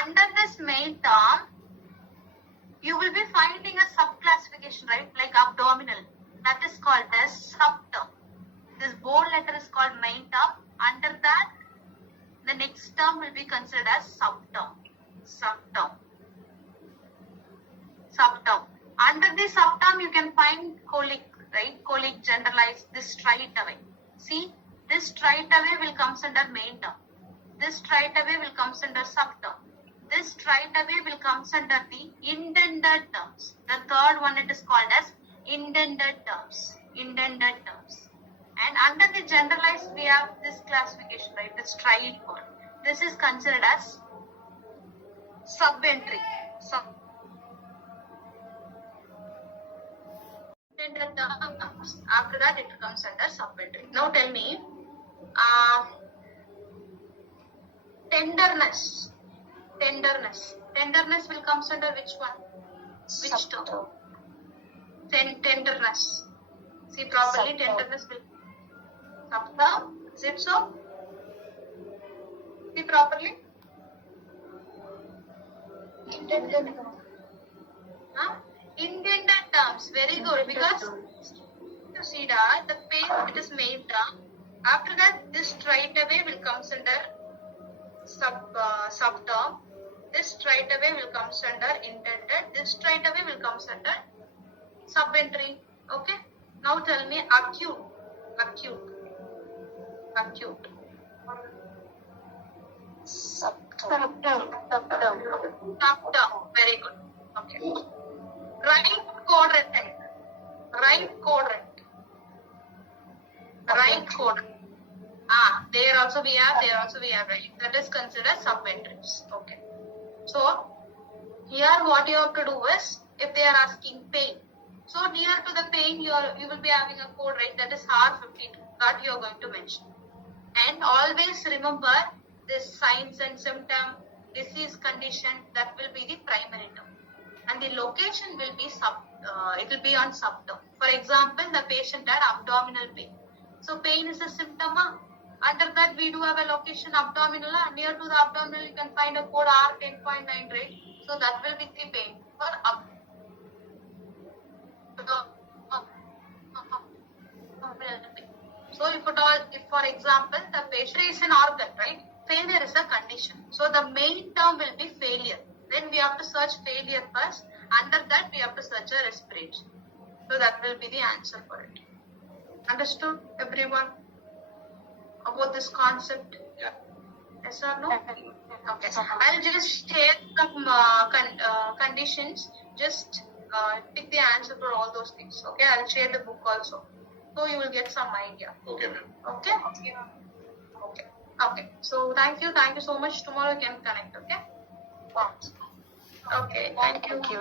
Under this main term, you will be finding a sub-classification, right? Like abdominal. That is called as subterm. This bold letter is called main term. Under that, the next term will be considered as subterm. Subterm. Subterm. Under the subterm, you can find colic, right? Colic generalized, this straight away. See, this straight away will come under main term. This straight away will come under subterm. This straight away will come under the indented terms. The third one, it is called as indented terms. Indented terms. And under the generalized, we have this classification, right? The straight one. This is considered as subentry. Indented terms. After that, it comes under subentry. Now tell me, tenderness. Tenderness will come under which one? Which term? Tenderness. See properly, tenderness will subterm. Is it so? See properly. Indented terms. Very good. Because you see that the pain, it is main term. After that, this straight away will come under subterm. This straight away will come under indented. This straight away will come under subentry. Okay. Now tell me acute. Subterm. Very good. Okay. Right quadrant. There also we have, right? That is considered subentries. Okay. So here what you have to do is, if they are asking pain, so near to the pain you will be having a code, right? That is R52 that you are going to mention. And always remember this signs and symptom, disease condition, that will be the primary term. And the location will be it will be on subterm. For example, the patient had abdominal pain. So pain is a symptom. Under that, we do have a location abdominal. Near to the abdominal, you can find a code R10.9, right? So that will be the pain for abdominal pain. So if for example, the patient is an organ, right? Failure is a condition. So the main term will be failure. Then we have to search failure first. Under that, we have to search a respiration. So that will be the answer for it. Understood, everyone? About this concept? Yeah. Yes or no? Okay. I'll just share some conditions. Just pick the answer for all those things. Okay. I'll share the book also, so you will get some idea. Okay, ma'am. Okay. Okay. So thank you so much. Tomorrow you can connect. Okay. Okay. Thank you.